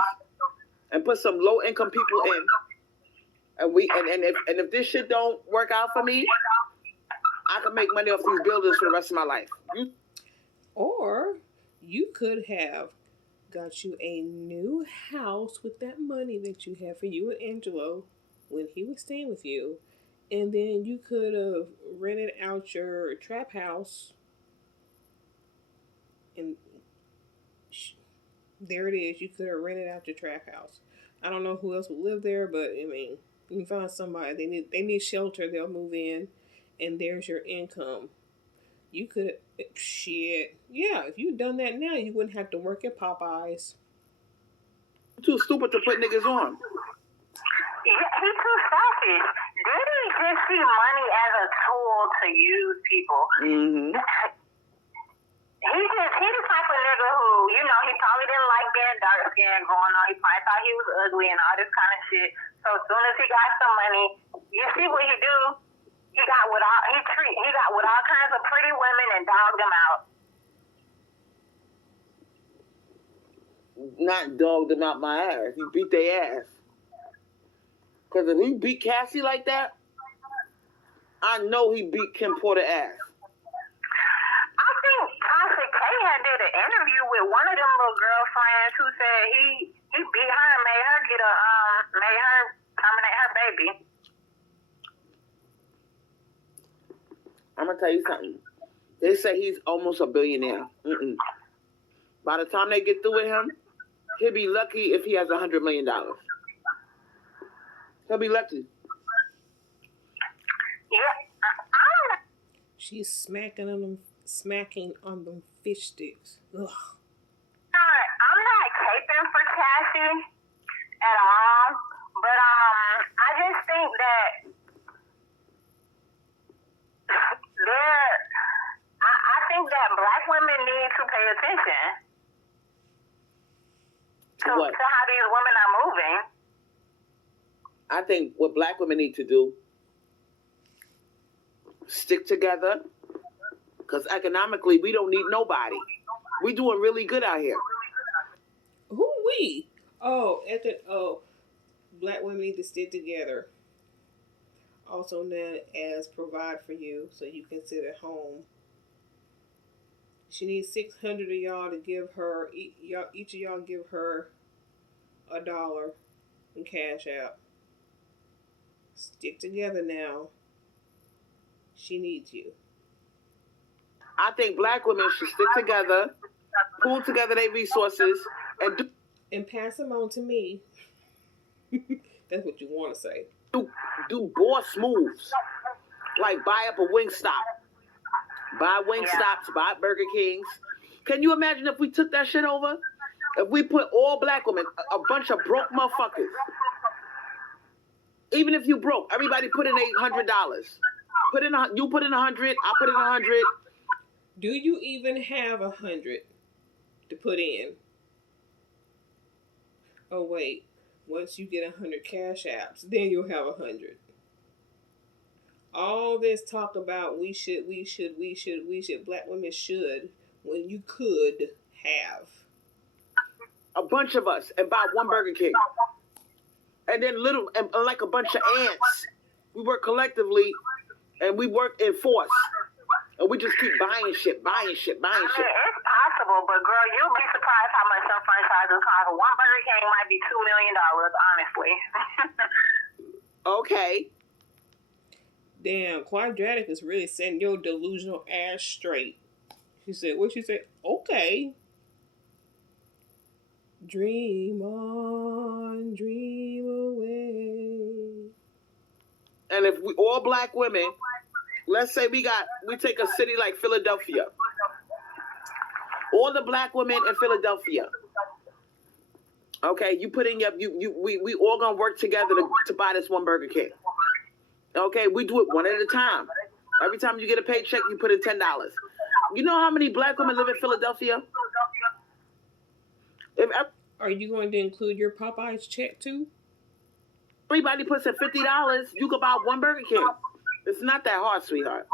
and put some low income people in. And if this shit don't work out for me, I can make money off these buildings for the rest of my life. Or you could have got you a new house with that money that you had for you and Angelo when he was staying with you. And then you could have rented out your trap house. And there it is. You could have rented out your trap house. I don't know who else would live there, but I mean, you can find somebody. They need shelter. They'll move in. and there's your income. You could, shit, yeah, if you'd done that now, you wouldn't have to work at Popeyes. Too stupid to put niggas on. Yeah, he's too selfish. Diddy just see money as a tool to use people. Mm-hmm. He the type of nigga who, you know, he probably didn't like being dark skinned growing up. He probably thought he was ugly and all this kind of shit. So as soon as he got some money, you see what he do? He got with all kinds of pretty women and dogged them out. Not dogged them out my ass. He beat their ass. Because if he beat Cassie like that, I know he beat Kim Porter ass. I think Tasha K had did an interview with one of them little girlfriends who said he beat her and made her terminate her baby. I'm gonna tell you something. They say he's almost a billionaire. By the time they get through with him, he'll be lucky if he has $100 million. He'll be lucky. Yeah, I don't know. She's smacking on them fish sticks. Ugh. I'm not caping for Cassie at all, but I just think that I think that black women need to pay attention to how these women are moving. I think what black women need to do, stick together, because economically we don't need nobody. We doing really good out here. Who we? Black women need to stick together. Also known as provide for you so you can sit at home. She needs 600 of y'all to give her, each of y'all give her $1 in cash out. Stick together now. She needs you. I think black women should stick together, pool together their resources, and pass them on to me. That's what you want to say. Do boss moves, like buy up a Wingstop, buy Wingstops, buy Burger Kings. Can you imagine if we took that shit over? If we put all black women, a bunch of broke motherfuckers. Even if you broke, everybody put in $800. You put in 100, I put in 100. Do you even have 100 to put in? Oh wait, once you get 100 cash apps, then you'll have 100. All this talk about we should, black women should, when you could have a bunch of us and buy one Burger King. And then like a bunch of ants, we work collectively and we work in force. And we just keep buying shit. I mean, it's possible, but girl, you'll be surprised how much some franchises cost. One Burger King might be $2 million, honestly. Okay. Damn, Quadratic is really setting your delusional ass straight. She said, what she said? Okay. Dream on, dream away. And if we all black women, let's say we take a city like Philadelphia. All the black women in Philadelphia. Okay, you put in we all gonna work together to buy this one Burger King. Okay, we do it one at a time. Every time you get a paycheck, you put in $10. You know how many black women live in Philadelphia? Are you going to include your Popeyes check too? Everybody puts in $50, you could buy one Burger King. It's not that hard, sweetheart.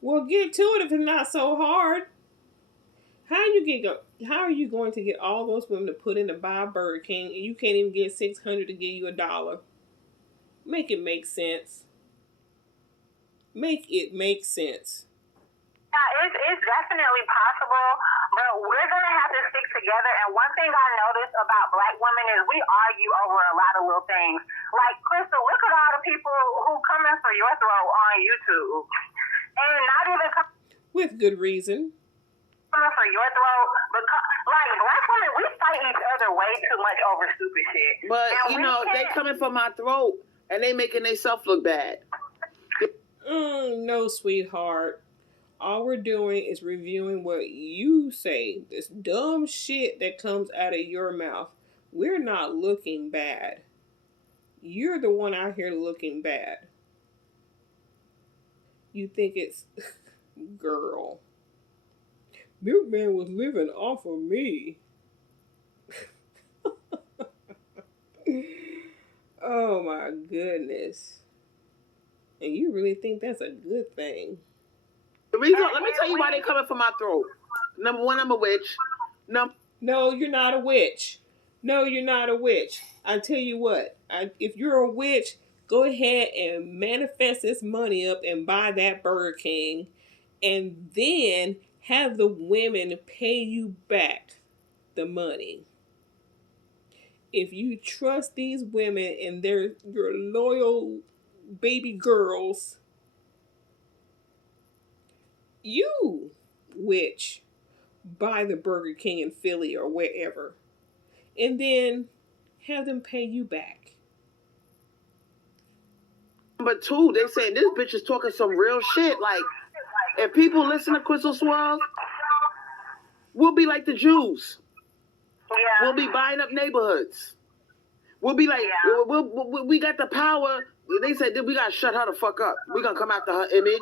Well, get to it if it's not so hard. How are you going to get all those women to put in to buy Burger King and you can't even get 600 to give you $1? Make it make sense. Make it make sense. Yeah, it's definitely possible, but we're going to have to stick together. And one thing I noticed about black women is we argue over a lot of little things. Like, Crystal, look at all the people who coming for your throat on YouTube. And not even with good reason. Coming for your throat. Because, like, black women, we fight each other way too much over stupid shit. But, they coming for my throat, and they making themselves look bad. No, sweetheart. All we're doing is reviewing what you say. This dumb shit that comes out of your mouth. We're not looking bad. You're the one out here looking bad. You think it's... Girl. Milkman was living off of me. Oh my goodness. And you really think that's a good thing? The reason, let me tell you why they coming for my throat. Number one, I'm a witch. No, you're not a witch. No, you're not a witch. I tell you what, if you're a witch, go ahead and manifest this money up and buy that Burger King, and then have the women pay you back the money. If you trust these women and they're your loyal baby girls, you, witch, buy the Burger King in Philly or wherever, and then have them pay you back. Number two, they saying this bitch is talking some real shit. Like, if people listen to Crystal Swirlz, we'll be like the Jews. Yeah. We'll be buying up neighborhoods. We'll be like, we got the power. They said that we got to shut her the fuck up. We going to come after her image.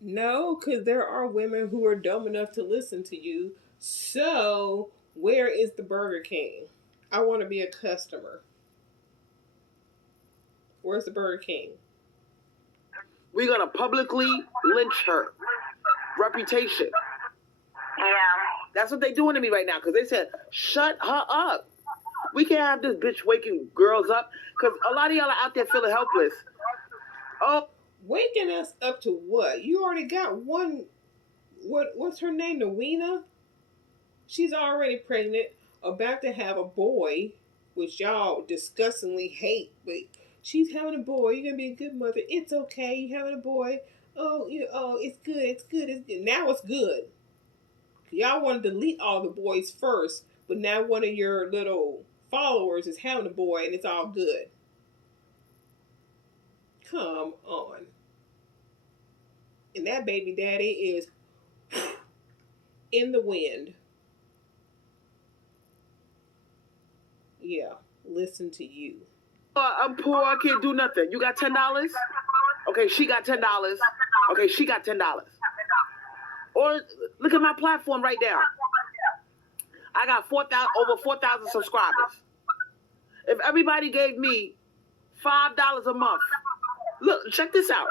No, because there are women who are dumb enough to listen to you. So, where is the Burger King? I want to be a customer. Where's the Burger King? We're going to publicly lynch her. Reputation. Yeah. That's what they doing to me right now, because they said, shut her up. We can't have this bitch waking girls up, because a lot of y'all are out there feeling helpless. Oh. Waking us up to what? You already got one. What's her name? Nawina? She's already pregnant, about to have a boy, which y'all disgustingly hate, but she's having a boy. You're gonna be a good mother. It's okay. You're having a boy. Oh, it's good. It's good. It's good. Now it's good. Y'all want to delete all the boys first, but now one of your little followers is having a boy, and it's all good. Come on. And that baby daddy is in the wind. Yeah, listen to you. I'm poor, I can't do nothing. You got $10? Okay, she got $10. Okay, she got $10. Or look at my platform right now. I got over 4,000 subscribers. If everybody gave me $5 a month, look, check this out.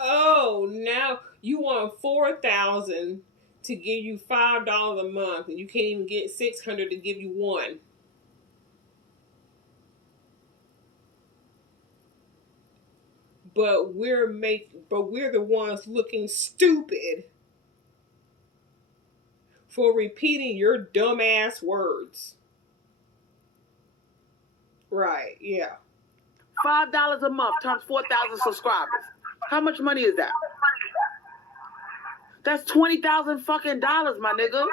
Oh, now you want 4,000 to give you $5 a month, and you can't even get 600 to give you one. But we're the ones looking stupid for repeating your dumbass words. Right, yeah. $5 a month times 4,000 subscribers. How much money is that? That's $20,000 fucking dollars, my nigga.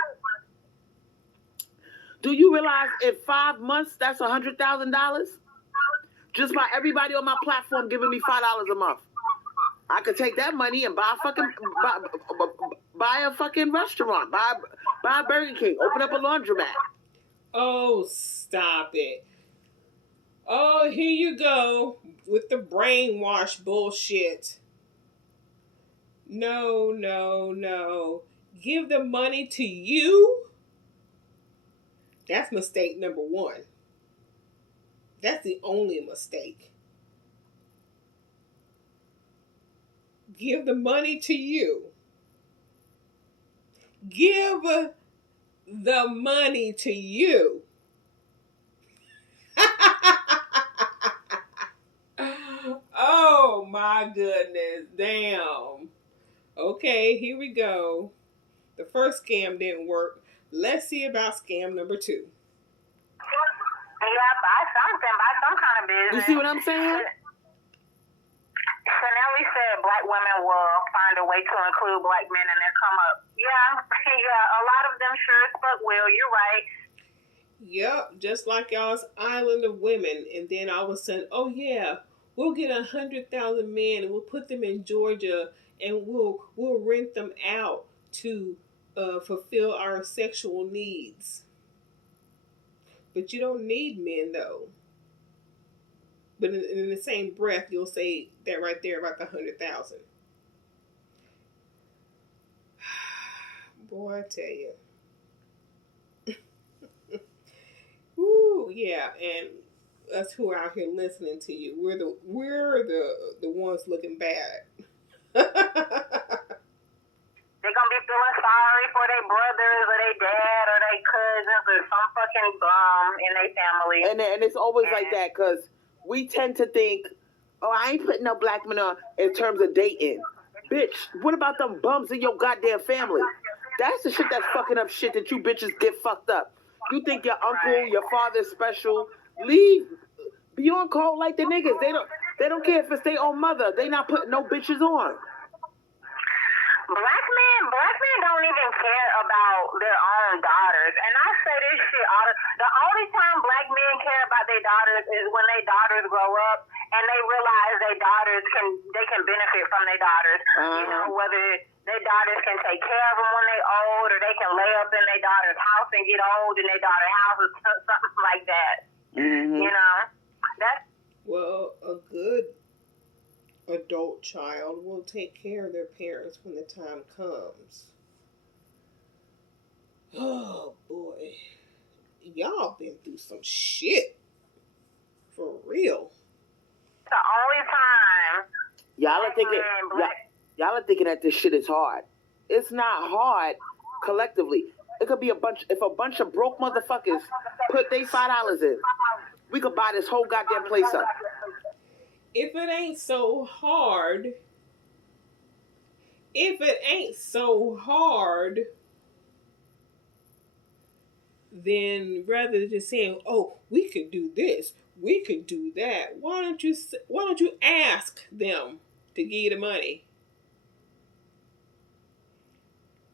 Do you realize in 5 months that's $100,000? Just by everybody on my platform giving me $5 a month. I could take that money and buy a fucking restaurant, buy a Burger King, open up a laundromat. Oh, stop it. Oh, here you go with the brainwash bullshit. No, no, no. Give the money to you? That's mistake number one. That's the only mistake. Give the money to you. Give the money to you. Oh my goodness. Damn. Okay, here we go. The first scam didn't work. Let's see about scam number 2. Yeah, buy something, buy some kind of business. You see what I'm saying? Chanelli said black women will find a way to include black men in their come up. Yeah, a lot of them sure as fuck will. You're right. Yep, just like y'all's island of women. And then all of a sudden, oh yeah, We'll get 100,000 men and we'll put them in Georgia and we'll rent them out to fulfill our sexual needs. But you don't need men though. But in the same breath, you'll say that right there about the 100,000. Boy, I tell you. Ooh, yeah, and us who are out here listening to you, we're the ones looking bad. They're gonna be feeling sorry for their brothers or their dad or their cousins or some fucking bum in their family. And it's always like that, because we tend to think, oh, I ain't putting no black men on in terms of dating. Bitch, what about them bums in your goddamn family? That's the shit that's fucking up shit that you bitches get fucked up. You think your uncle, your father's special. Leave. Be on call like the niggas. They don't care if it's their own mother. They not putting no bitches on. Black men don't even care about their own daughters. And I say this shit the only time black men care about their daughters is when their daughters grow up and they realize their daughters can benefit from their daughters. You know, whether their daughters can take care of them when they old, or they can lay up in their daughter's house and get old in their daughter's house or something like that. Mm-hmm. You know? That's Well, a good adult child will take care of their parents when the time comes. Oh boy, y'all been through some shit for real. the only time Y'all are thinking that this shit is hard. It's not hard collectively. It could be if a bunch of broke motherfuckers put their $5 in, we could buy this whole goddamn place up. If it ain't so hard, then rather than just saying, "Oh, we could do this, we could do that," why don't you ask them to give you the money?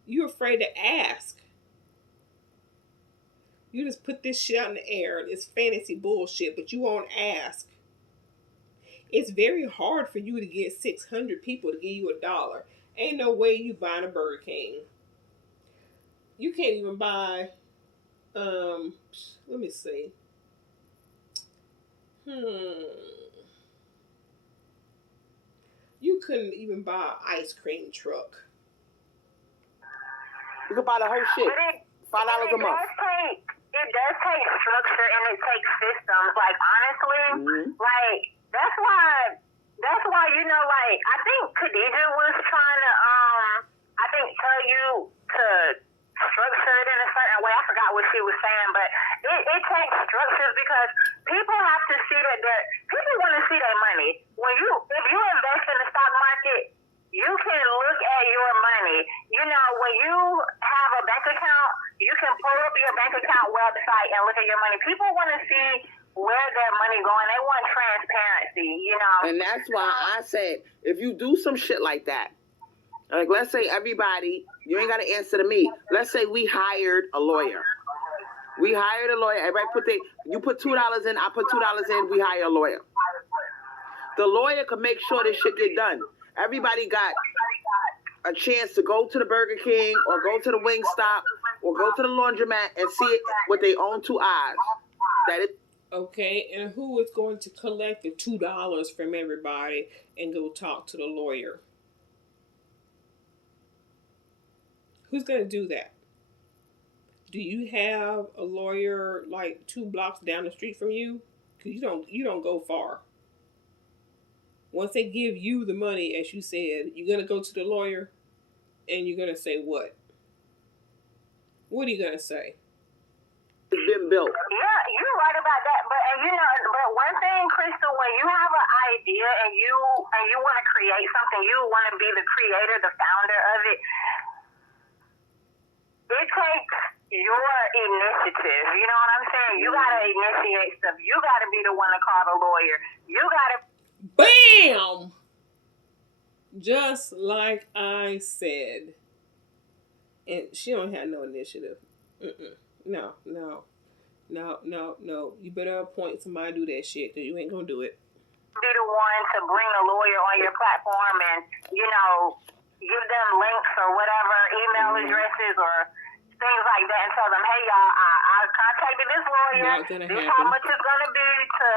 You're afraid to ask. You just put this shit out in the air. It's fantasy bullshit, but you won't ask. It's very hard for you to get 600 people to give you $1. Ain't no way you buying a Burger King. You can't even buy, let me see. You couldn't even buy an ice cream truck. You could buy the whole shit. $5 a month. It does take structure and it takes systems. Like, honestly, like, that's why, you know, like, I think Khadijah was trying to, tell you to structure it in a certain way. I forgot what she was saying, but it takes structures because people have to see that people want to see their money. If you invest in the stock market, you can look at your money. You know, when you have a bank account, you can pull up your bank account website and look at your money. People want to see where their money going. They want transparency, you know. And that's why I said, if you do some shit like that, like let's say everybody, you ain't got to answer to me. Let's say we hired a lawyer. Everybody you put $2 in, I put $2 in, we hire a lawyer. The lawyer could make sure this shit get done. Everybody got a chance to go to the Burger King or go to the Wingstop or go to the laundromat and see it with their own two eyes. Okay, and who is going to collect the $2 from everybody and go talk to the lawyer? Who's going to do that? Do you have a lawyer like 2 blocks down the street from you? Because you don't go far. Once they give you the money, as you said, you're going to go to the lawyer and you're going to say what? What are you going to say? It's been built. Yeah, you're right about that. But one thing, Crystal, when you have an idea and you want to create something, you want to be the creator, the founder of it. It takes your initiative. You know what I'm saying? You gotta initiate stuff. You gotta be the one to call the lawyer. You gotta. Bam! Just like I said. And she don't have no initiative. No. You better appoint somebody to do that shit, because you ain't gonna do it. be the one to bring a lawyer on your platform and, give them links or whatever, email addresses or things like that, and tell them, hey, y'all, I contacted this lawyer. Not gonna This happen. how much it's going to be to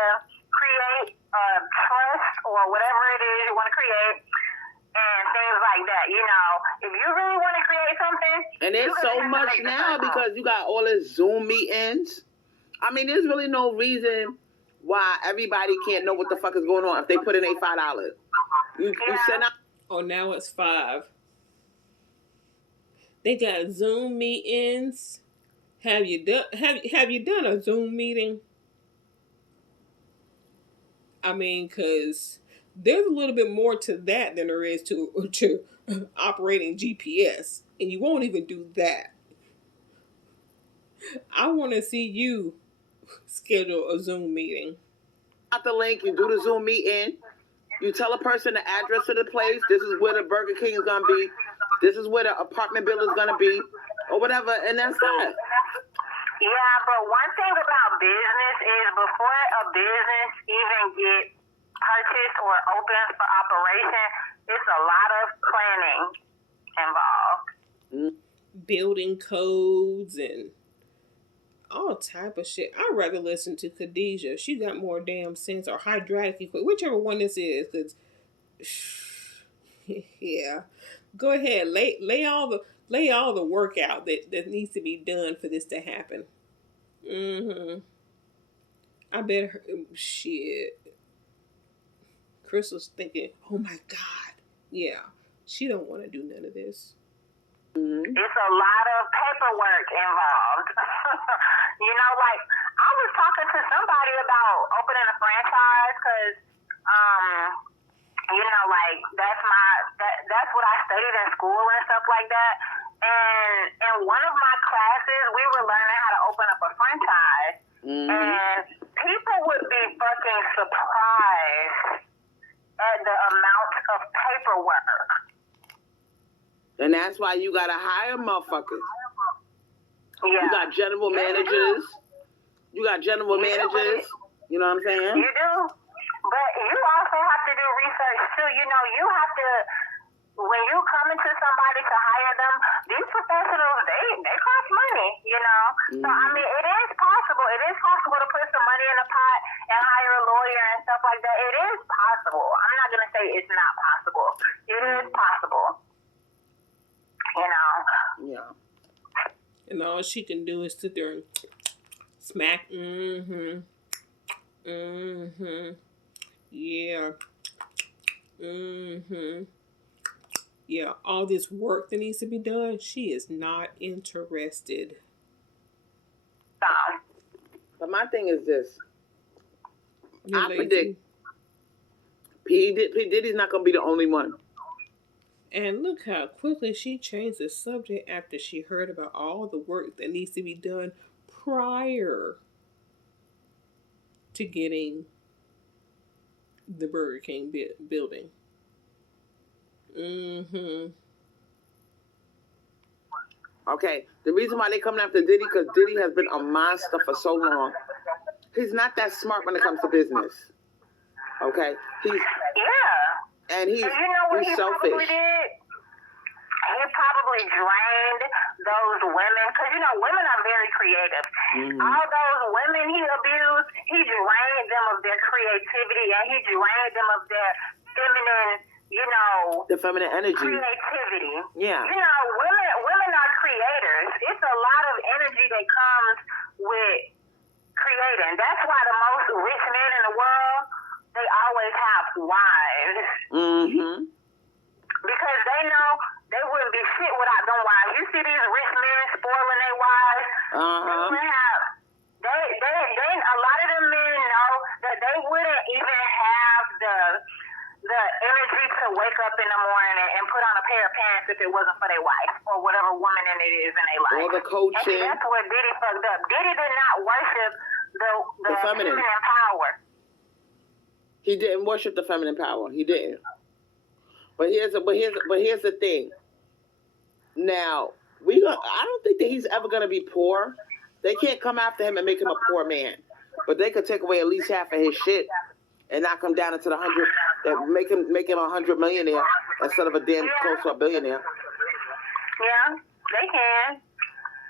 create trust or whatever it is you want to create. And things like that, if you really want to create something, and there's so much now because you got all this Zoom meetings. I mean, there's really no reason why everybody can't know what the fuck is going on if they put in a $5. You send out. Oh, now it's $5. They got Zoom meetings. Have you done a Zoom meeting? I mean, because there's a little bit more to that than there is to operating GPS, and you won't even do that. I want to see you schedule a Zoom meeting. Out the link, you do the Zoom meeting. You tell a person the address of the place. This is where the Burger King is gonna be. This is where the apartment building is gonna be, or whatever, and that's that. Yeah, but one thing about business is before a business even get purchased or open for operation, it's a lot of planning involved. Building codes and all type of shit. I'd rather listen to Khadijah. She got more damn sense, or hydraulic equipment, whichever one this is. Cause yeah, go ahead, lay all the work out that needs to be done for this to happen. I bet her shit. Crystal's thinking, oh my God, yeah, she don't want to do none of this. It's a lot of paperwork involved. Like I was talking to somebody about opening a franchise because, like that's what I studied in school and stuff like that. And in one of my classes, we were learning how to open up a franchise, and people would be fucking surprised at the amount of paperwork. And that's why you gotta hire motherfuckers. Yeah. You got general managers. You got general managers. You know what I'm saying? You do. But you also have to do research too. You have to, when you come into somebody to hire them, these professionals, they cost money, So, I mean, it is possible. It is possible to put some money in a pot and hire a lawyer and stuff like that. It is possible. I'm not going to say it's not possible. It is possible. Yeah. And all she can do is sit there and smack. Yeah. Yeah, all this work that needs to be done, she is not interested. But my thing is this. You're I lazy. predict P. Diddy's not going to be the only one. And look how quickly she changed the subject after she heard about all the work that needs to be done prior to getting the Burger King building. Okay, the reason why they coming after Diddy, because Diddy has been a monster for so long. He's not that smart when it comes to business. Okay? And he's selfish. Probably did? He probably drained those women, because women are very creative. All those women he abused, he drained them of their creativity, and he drained them of their feminine, the feminine energy. Creativity. Yeah. Women are creators. It's a lot of energy that comes with creating. That's why the most rich men in the world, they always have wives. Because they know they wouldn't be shit without them wives. You see these rich men spoiling their wives. They a lot of them men know that they wouldn't even have the energy to wake up in the morning and put on a pair of pants if it wasn't for their wife or whatever woman it is in their life. Or the coaching. And that's where Diddy fucked up. Diddy did not worship the feminine power. He didn't worship the feminine power. He didn't. But here's the thing. Now, I don't think that he's ever gonna be poor. They can't come after him and make him a poor man. But they could take away at least half of his shit. and knock him down into the 100, make him a 100 millionaire instead of a damn close to a billionaire. Yeah, they can.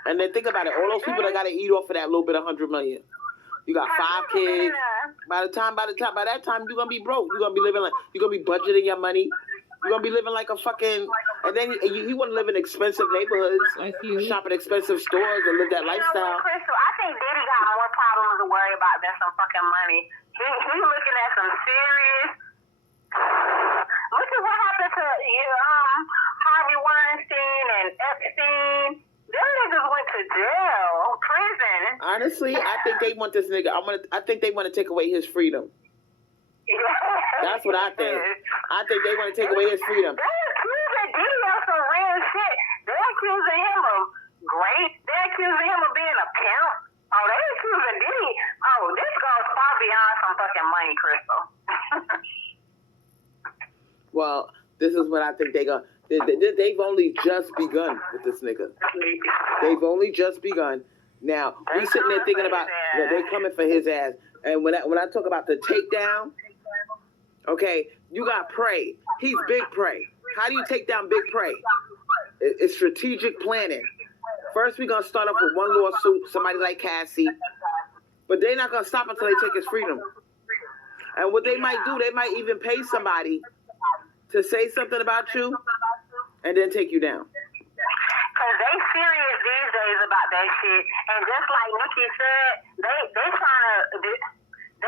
And then think about it, all those people that got to eat off of that little bit of 100 million. You got 5 kids. By that time, you're gonna be broke. You're gonna be budgeting your money. You're gonna be living like a fucking. And then he want to live in expensive neighborhoods, like you, shop at expensive stores, and live that lifestyle. Crystal, I think Diddy got more problems to worry about than some fucking money. He's looking at some serious. Look at what happened to Harvey Weinstein and Epstein. Them niggas went to jail, prison. Honestly, I think they want this nigga. I think they want to take away his freedom. Yeah. That's what I think. I think they want to take away his freedom. They're accusing Diddy of some real shit. They're accusing him of grape. They're accusing him of being a pimp. Oh, they're accusing Diddy. Oh, this goes far beyond some fucking money, Crystal. Well, this is what I think they got. They've only just begun with this nigga. They've only just begun. Now, we sitting there thinking about they're coming for his ass. And when I talk about the takedown, okay, you got Prey. He's big Prey. How do you take down big Prey? It's strategic planning. First, we're going to start off with one lawsuit, somebody like Cassie. But they're not going to stop until they take his freedom. And what they might do, they might even pay somebody to say something about you and then take you down. Because they serious these days about that shit. And just like Nikki said, they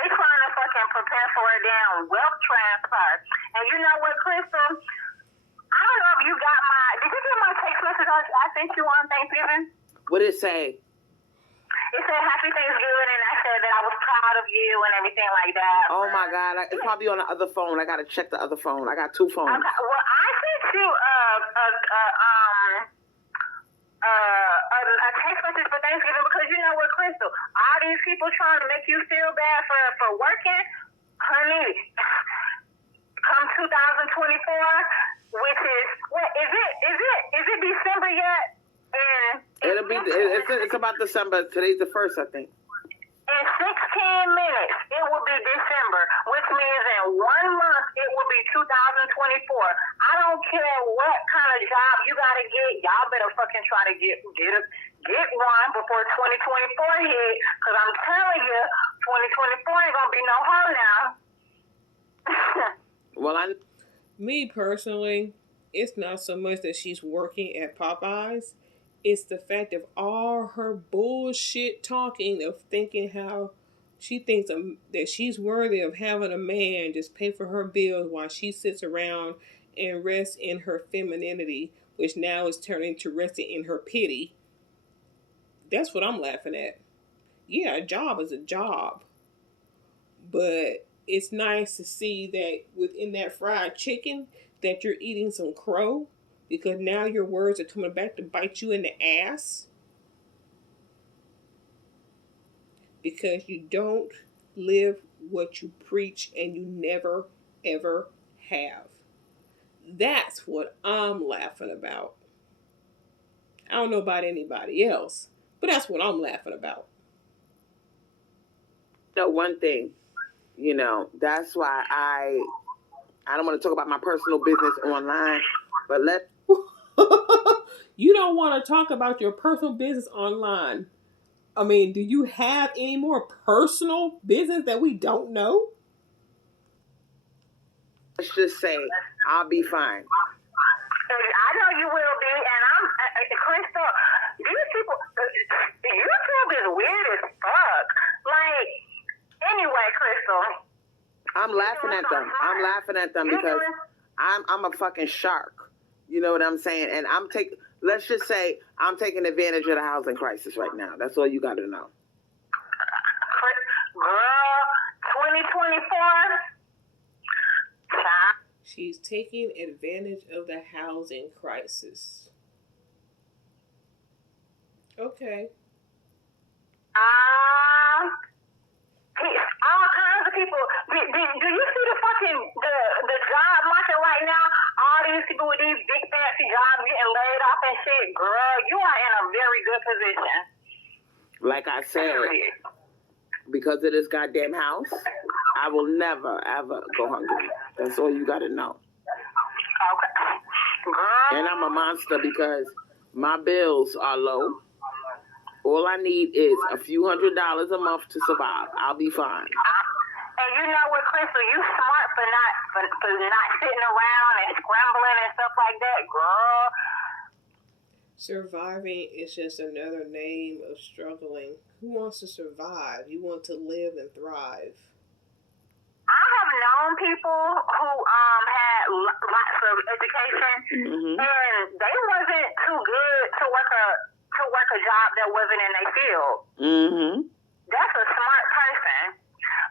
trying to fucking prepare for a damn wealth transfer. And you know what, Crystal? I don't know if you got did you get my text message I sent you on Thanksgiving? What did it say? It said Happy Thanksgiving, and I said that I was proud of you and everything like that. Oh my God, it's probably on the other phone. I gotta check the other phone. I got 2 phones. Okay. Well, I sent you a text message for Thanksgiving because you know what, Crystal? All these people trying to make you feel bad for working, honey. Come 2024, which is what is it December yet? It'll be. It's about December. Today's the 1st, I think. In 16 minutes, it will be December, which means in 1 month, it will be 2024. I don't care what kind of job you got to get. Y'all better fucking try to get one before 2024 hit, because I'm telling you, 2024 ain't going to be no hoe now. Well, me personally, it's not so much that she's working at Popeyes. It's the fact of all her bullshit talking of thinking how she thinks that she's worthy of having a man just pay for her bills while she sits around and rests in her femininity, which now is turning to resting in her pity. That's what I'm laughing at. Yeah, a job is a job. But it's nice to see that within that fried chicken that you're eating some crow. Because now your words are coming back to bite you in the ass. Because you don't live what you preach and you never, ever have. That's what I'm laughing about. I don't know about anybody else, but that's what I'm laughing about. You know, one thing, that's why I don't want to talk about my personal business online, but you don't want to talk about your personal business online. I mean, do you have any more personal business that we don't know? Let's just say I'll be fine. I know you will be, and I'm Crystal. These people, YouTube is weird as fuck. Like, anyway, Crystal. I'm laughing at them because I'm a fucking shark. You know what I'm saying? And let's just say I'm taking advantage of the housing crisis right now. That's all you got to know. Girl, 2024. She's taking advantage of the housing crisis. Okay. All kinds of people. Do you see the job market right now? All these people with these big fancy jobs getting laid off and shit. Girl, you are in a very good position. Like I said, because of this goddamn house, I will never, ever go hungry. That's all you got to know. Okay. Girl. And I'm a monster because my bills are low. All I need is a few $100s a month to survive. I'll be fine. And you know what, Crystal? You smart for not sitting around and scrambling and stuff like that, girl. Surviving is just another name of struggling. Who wants to survive? You want to live and thrive. I have known people who had lots of education, and they wasn't too good to work a job that wasn't in their field. That's a smart person,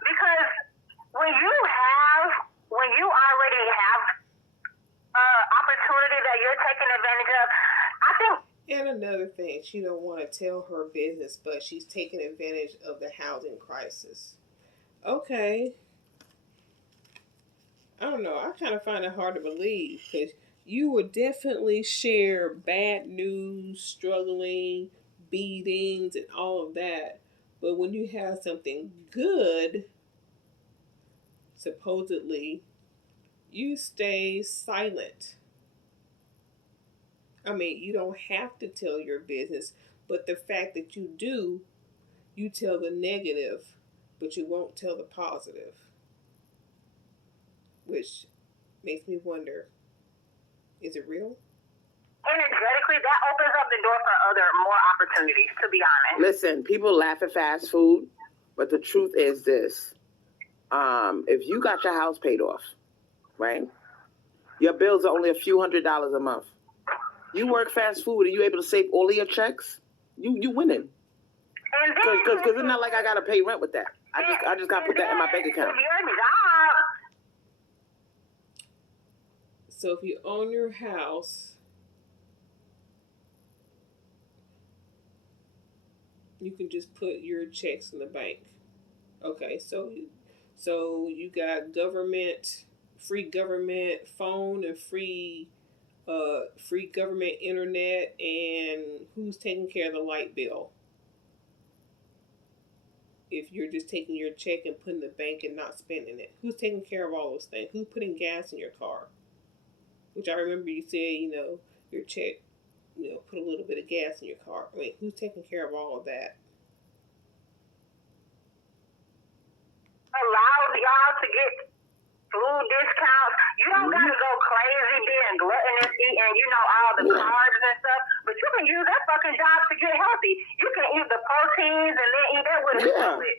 because when you already have opportunity that you're taking advantage of, I think. And another thing, she don't want to tell her business, but she's taking advantage of the housing crisis. Okay. I don't know. I kind of find it hard to believe, because you would definitely share bad news, struggling, beatings, and all of that. But when you have something good, supposedly, you stay silent. I mean, you don't have to tell your business, but the fact that you do, you tell the negative, but you won't tell the positive. Which makes me wonder, is it real? Energetically, that opens up the door for more opportunities, to be honest. Listen, people laugh at fast food, but the truth is this. If you got your house paid off, right? Your bills are only a few $100s a month. You work fast food and you able to save all of your checks, you winning. Because it's not like I got to pay rent with that. I just got to put that in my bank account. So if you own your house, you can just put your checks in the bank. Okay, so you got free government phone and free government internet, and who's taking care of the light bill? If you're just taking your check and putting in the bank and not spending it, who's taking care of all those things? Who's putting gas in your car? Which I remember you said, your check, put a little bit of gas in your car. I mean, who's taking care of all of that? Allows y'all to get food discounts. You don't gotta go crazy being gluttonous, eating, all the carbs and stuff. But you can use that fucking job to get healthy. You can eat the proteins and then eat that with a salad.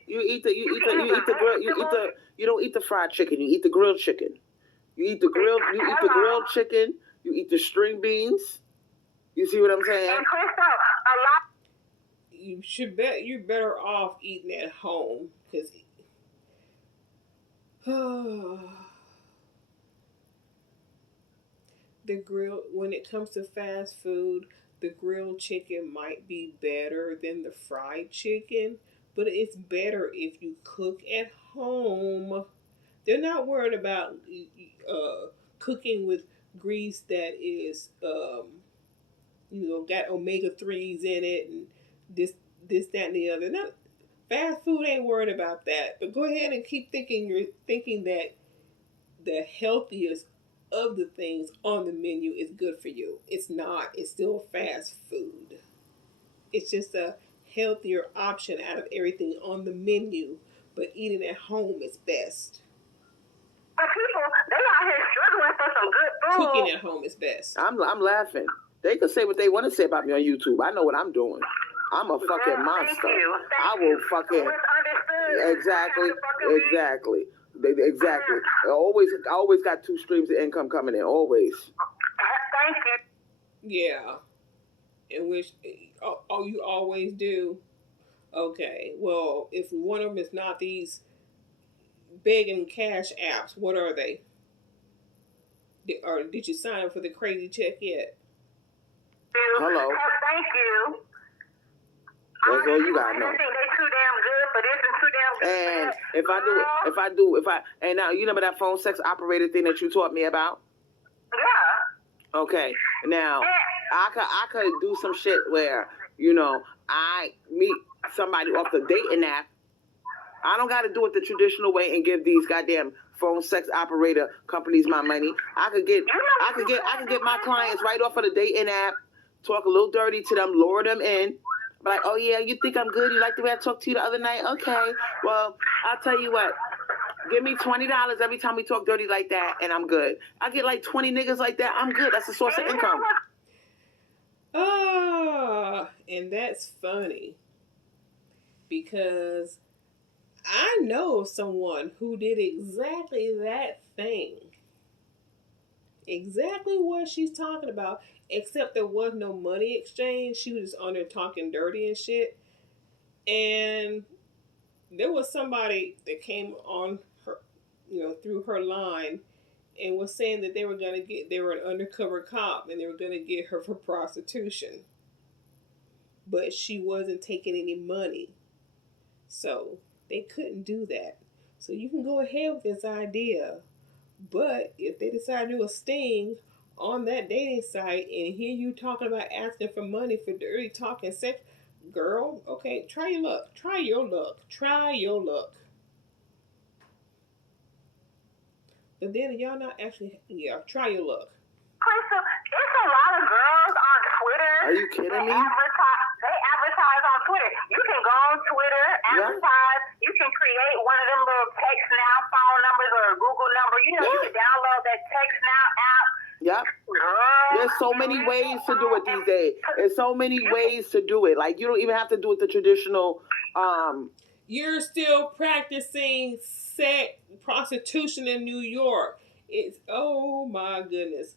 You don't eat the fried chicken. You eat the grilled chicken. You eat the grilled chicken. You eat the string beans. You see what I'm saying? And Crystal, a lot. You're better off eating at home, because when it comes to fast food, the grilled chicken might be better than the fried chicken, but it's better if you cook at home. They're not worried about cooking with grease that is, got omega-3s in it and this, that, and the other. Fast food ain't worried about that. But go ahead and keep thinking you're thinking that the healthiest of the things on the menu is good for you. It's not. It's still fast food. It's just a healthier option out of everything on the menu. But eating at home is best. People, they out here struggling for some good food. Cooking at home is best. I'm laughing. They can say what they want to say about me on YouTube. I know what I'm doing. I'm a fucking monster. Thank you. I will fucking exactly. I always got 2 streams of income coming in. Always. Thank you. Yeah. In which, you always do. Okay. Well, if one of them is not these begging cash apps, what are they? Or did you sign up for the crazy check yet? Hello. Thank you. That's all you gotta know. I think they too damn good, but isn't too damn good. And and now you remember that phone sex operator thing that you taught me about? Yeah. Okay. Now I could do some shit where I meet somebody off the dating app, I don't got to do it the traditional way and give these goddamn phone sex operator companies my money. I could get my clients right off of the dating app, talk a little dirty to them, lure them in. Like, oh yeah, you think I'm good? You like the way I talked to you the other night? Okay, well, I'll tell you what. Give me $20 every time we talk dirty like that, and I'm good. I get like 20 niggas like that, I'm good. That's a source of income. And that's funny. Because I know someone who did exactly that thing. Exactly what she's talking about. Except there was no money exchange. She was just on there talking dirty and shit. And there was somebody that came on her, through her line and was saying that they were an undercover cop and they were going to get her for prostitution. But she wasn't taking any money. So they couldn't do that. So you can go ahead with this idea. But if they decide to do a sting on that dating site and hear you talking about asking for money for dirty talk and sex, girl, okay, try your luck. Try your luck. But then y'all not actually, try your luck. Crystal, it's a lot of girls on Twitter. Are you kidding me? They advertise on Twitter. You can go on Twitter, advertise. Yeah. You can create one of them little text now phone numbers or a Google number. You can download that text now app. Yep. There's so many ways to do it these days. There's so many ways to do it. Like, you don't even have to do it the traditional. You're still practicing prostitution in New York. It's, oh my goodness.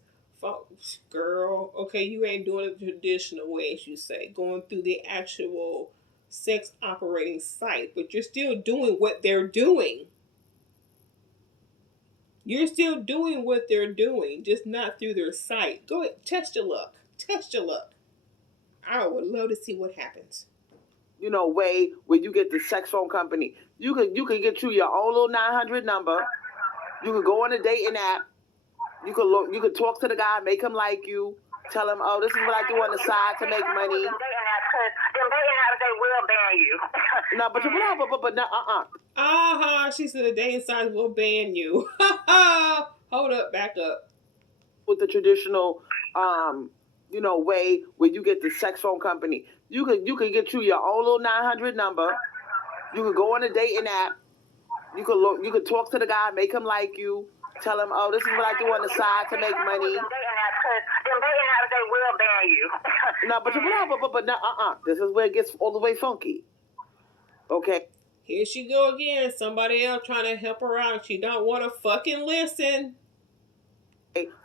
Girl, okay, you ain't doing it the traditional way, as you say, going through the actual sex operating site, but you're still doing what they're doing. You're still doing what they're doing, just not through their site. Go ahead, test your luck. I would love to see what happens. Way where you get the sex phone company. You could get you your own little 900 number. You could go on a dating app. You could talk to the guy, make him like you, tell him, oh, this is what I do on the side to make money. Them dating apps, they will ban you. No, but she said the dating sites will ban you. Hold up, back up. With the traditional, way where you get the sex phone company. You could get you your own little 900 number. You could go on a dating app. You could talk to the guy, make him like you. Tell him, oh, this is what I do on the side to make money. Them dating apps, they will ban you. No, this is where it gets all the way funky. Okay. Here she go again. Somebody else trying to help her out. She don't want to fucking listen.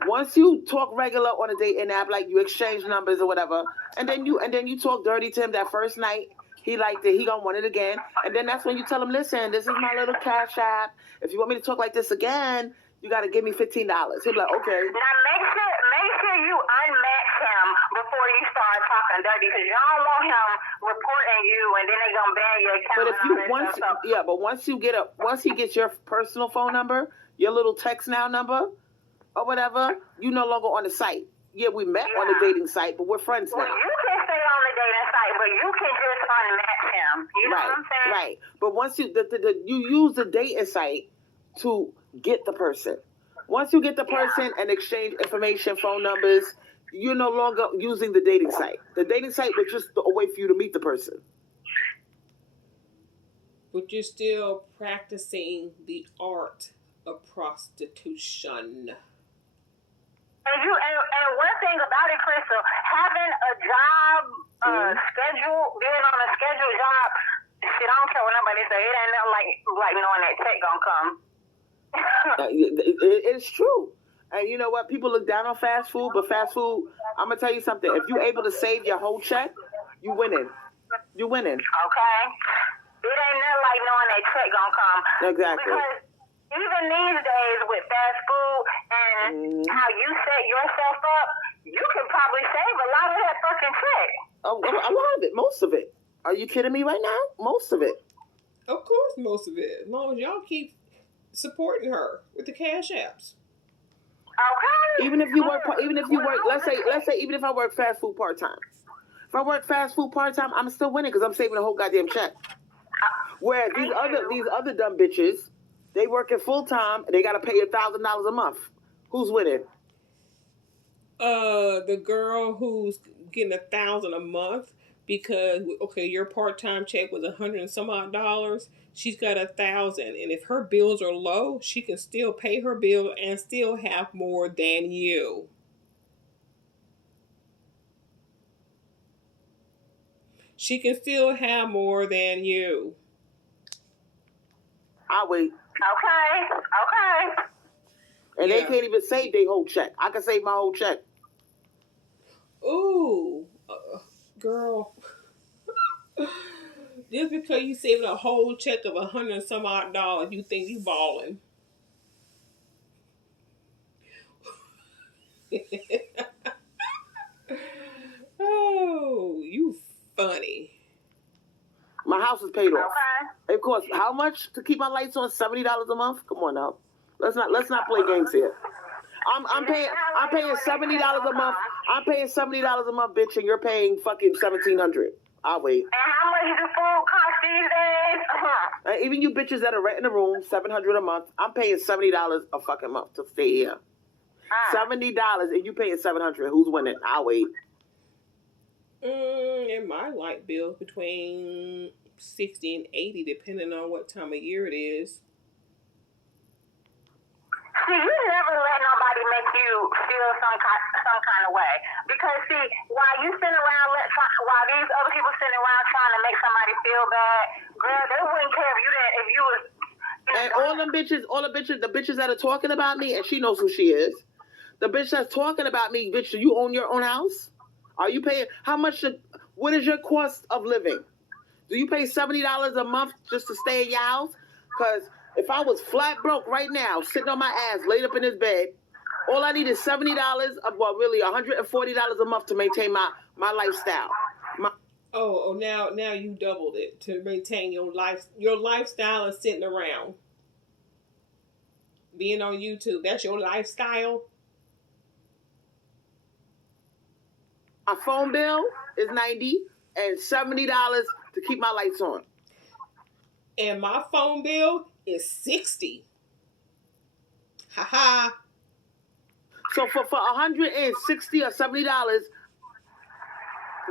Once you talk regular on a dating app, like you exchange numbers or whatever, and then you talk dirty to him that first night, he liked it, he gonna want it again, and then that's when you tell him, listen, this is my little cash app. If you want me to talk like this again, you gotta give me $15. He'll be like, okay. Now make sure you unmatch him before you start talking dirty, because you don't want him reporting you, and then they gonna ban your account. But once he gets your personal phone number, your little text now number, or whatever, you no longer on the site. Yeah, we met on the dating site, but we're friends now. Well, you can stay on the dating site, but you can just unmatch him. You know what I'm saying? Right. But once you use the dating site to get the person. Once you get the person and exchange information, phone numbers, you're no longer using the dating site. The dating site was just a way for you to meet the person. But you're still practicing the art of prostitution. And one thing about it, Crystal, having a job schedule, being on a scheduled job, shit, I don't care what nobody say. It ain't nothing like knowing that check gonna come. It's true. And you know what? People look down on fast food, but fast food, I'm gonna tell you something. If you're able to save your whole check, you winning. You winning. Okay. It ain't nothing like knowing that check gonna come. Exactly. Because even these days with fast food and how you set yourself up, you can probably save a lot of that fucking check. A lot of it, most of it. Are you kidding me right now? Most of it. Of course, most of it. As long as y'all keep supporting her with the cash apps. Okay. Even if you work, let's say, even if I work fast food part time. If I work fast food part time, I'm still winning because I'm saving the whole goddamn check. Whereas these other dumb bitches, they working full time and they gotta pay $1,000 a month. Who's winning? The girl who's getting $1,000 a month because your part-time check was $100 and some odd dollars. She's got $1,000, and if her bills are low, she can still pay her bill and still have more than you. She can still have more than you. I'll wait. Okay. And they can't even save their whole check. I can save my whole check. Ooh, girl. Just because you saving a whole check of $100 and some odd dollars, you think you balling. Oh, you funny. My house is paid off. Okay. It costs how much to keep my lights on? $70 a month? Come on now. Let's not play games here. I'm paying $70 a month. I'm paying $70 a month, bitch, and you're paying fucking $1,700. I'll wait. And how much do food cost these days? Even you bitches that are renting a room, $700 a month. I'm paying $70 a fucking month to stay here. $70 and you paying $700. Who's winning? I'll wait. And my light bill between $60 and $80, depending on what time of year it is. See, you never let nobody make you feel some kind of way. Because, see, while you sitting around, while these other people sitting around trying to make somebody feel bad, girl, they wouldn't care if you was... And the bitches that are talking about me, and she knows who she is. The bitch that's talking about me, bitch, do you own your own house? Are you paying, what is your cost of living? Do you pay $70 a month just to stay in your house? Because if I was flat broke right now, sitting on my ass, laid up in this bed, all I need is $70, well, really $140 a month to maintain my lifestyle. Now you doubled it to maintain your life. Your lifestyle is sitting around. Being on YouTube, that's your lifestyle? My phone bill is $90 and $70 to keep my lights on. And my phone bill is $60. Ha. So for $160 or $70,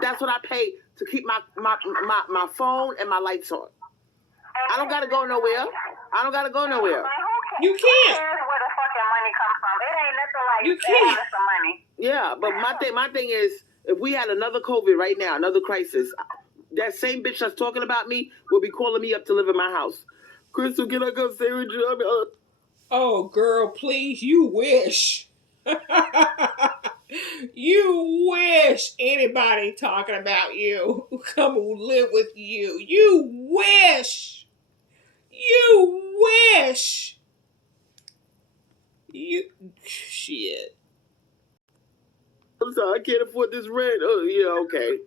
that's what I pay to keep my phone and my lights on. I don't gotta go nowhere. You can't. Where the fucking money come from? It ain't nothing like you can't. Some money. Yeah, but my thing is, if we had another COVID right now, another crisis, that same bitch that's talking about me will be calling me up to live in my house. Crystal, can I come stay with you? Oh, girl, please, you wish. You wish anybody talking about you come and live with you. You wish. Shit. I'm sorry, I can't afford this rent. Oh, yeah, okay.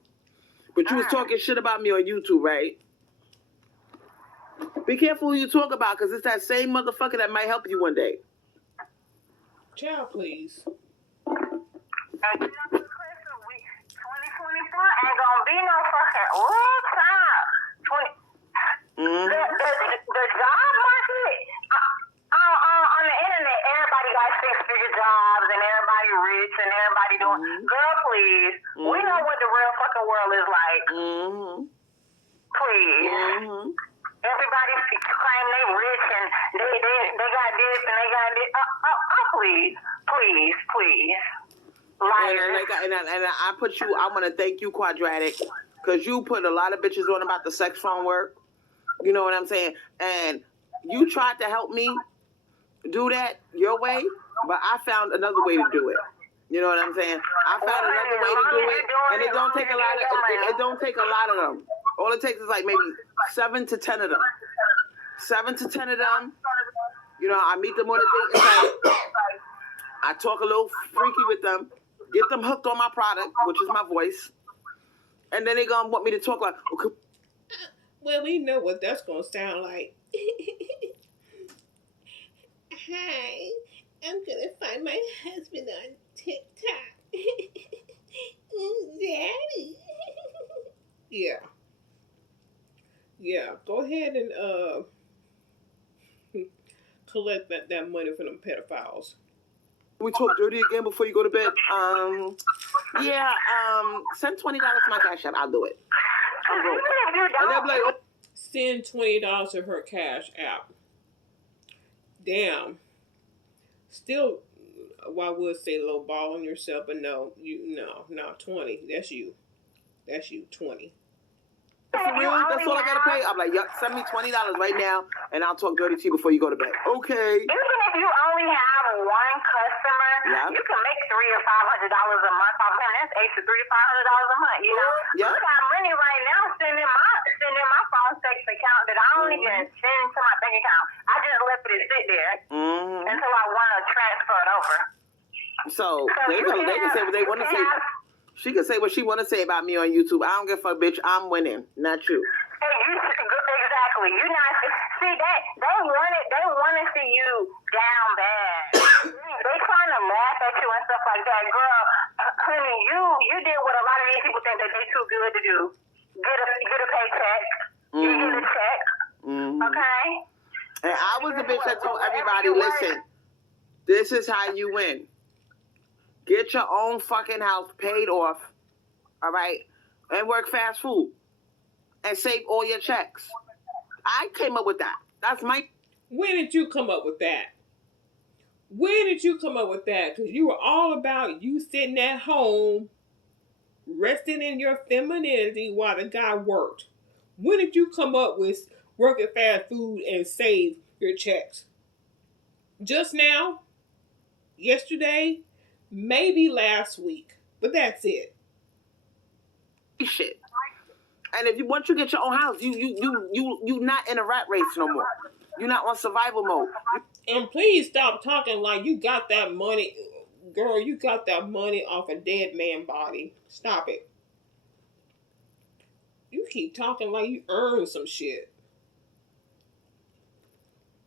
But you was talking shit about me on YouTube, right? Be careful who you talk about, because it's that same motherfucker that might help you one day. Child, please. And you know, 2024 ain't gonna be no fucking time. The job market on the internet, everybody got six-figure jobs and everybody rich and everybody doing. Girl, please, we know what the real fucking world is like. Please. Everybody claim they rich and they got this and they got this. Please. And I want to thank you, Quadratic, because you put a lot of bitches on about the sex phone work. You know what I'm saying? And you tried to help me do that your way, but I found another way to do it. You know what I'm saying? I found another way to do it, and it don't take a lot of. It don't take a lot of them. All it takes is like maybe 7 to 10 of them. 7 to 10 of them. You know, I meet them on a date night. I talk a little freaky with them, get them hooked on my product, which is my voice, and then they gonna want me to talk like, okay. Well, we know what that's gonna sound like. Hi, I'm gonna find my husband on TikTok. Daddy. Yeah. Go ahead and collect that money from them pedophiles. We talk dirty again before you go to bed. Send $20 to my cash app. I'll do it. I'm broke. And they'll be like, oh. Send $20 to her cash app. Damn. Still, well, I would say low ball on yourself, but no, 20. That's you. 20. For real? That's all I gotta pay? I'm like, yup, send me $20 right now, and I'll talk dirty to you before you go to bed. Okay. Even if you only have one customer, you can make $300 or $500 a month off him. That's extra $300 to $500 a month. You know, Yeah. I got money right now sitting in my phone sex account that I don't even send to my bank account. I just left it sit there until I want to transfer it over. So they can say what they want to say. She can say what she want to say about me on YouTube. I don't give a fuck, bitch. I'm winning, not you. Exactly. You're not. See, they want to see you down bad. They trying to laugh at you and stuff like that. Girl, honey, you did what a lot of these people think that they too good to do. Get a paycheck. You get a check. Okay. And I was the bitch that told everybody, listen, this is how you win. Get your own fucking house paid off, all right, and work fast food and save all your checks. I came up with that. That's my... When did you come up with that? Because you were all about you sitting at home, resting in your femininity while the guy worked. When did you come up with working fast food and save your checks? Just now? Yesterday? Maybe last week, but that's it. Shit. And if once you get your own house, you not in a rat race no more. You're not on survival mode. And please stop talking like you got that money, girl. You got that money off a dead man body. Stop it. You keep talking like you earned some shit.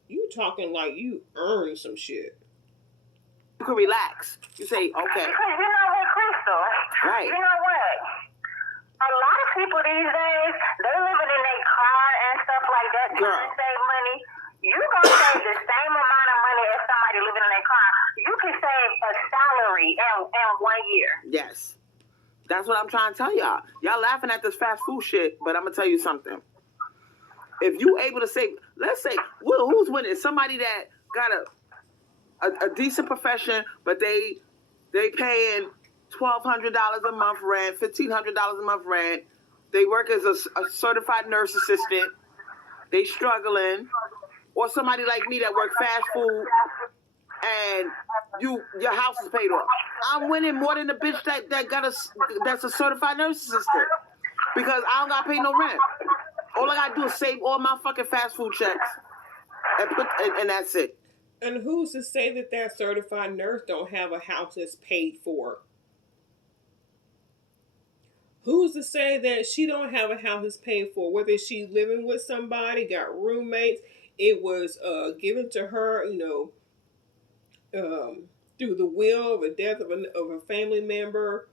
You talking like you earned some shit. You can relax. You say, okay. Because you know what, Crystal? Right. You know what? A lot of people these days, they living in their car and stuff like that trying to save money. You gonna save the same amount of money as somebody living in their car. You can save a salary in 1 year. Yes. That's what I'm trying to tell y'all. Y'all laughing at this fast food shit, but I'm gonna tell you something. If you able to save, let's say, well, who's winning? Somebody that got a decent profession, but they paying $1,200 a month rent, $1,500 a month rent. They work as a certified nurse assistant. They struggling. Or somebody like me that work fast food and your house is paid off. I'm winning more than the bitch that's a certified nurse assistant because I don't gotta pay no rent. All I gotta do is save all my fucking fast food checks and that's it. And who's to say that certified nurse don't have a house that's paid for? Who's to say that she don't have a house that's paid for? Whether she's living with somebody, got roommates, it was given to her, through the will of a death of a family member.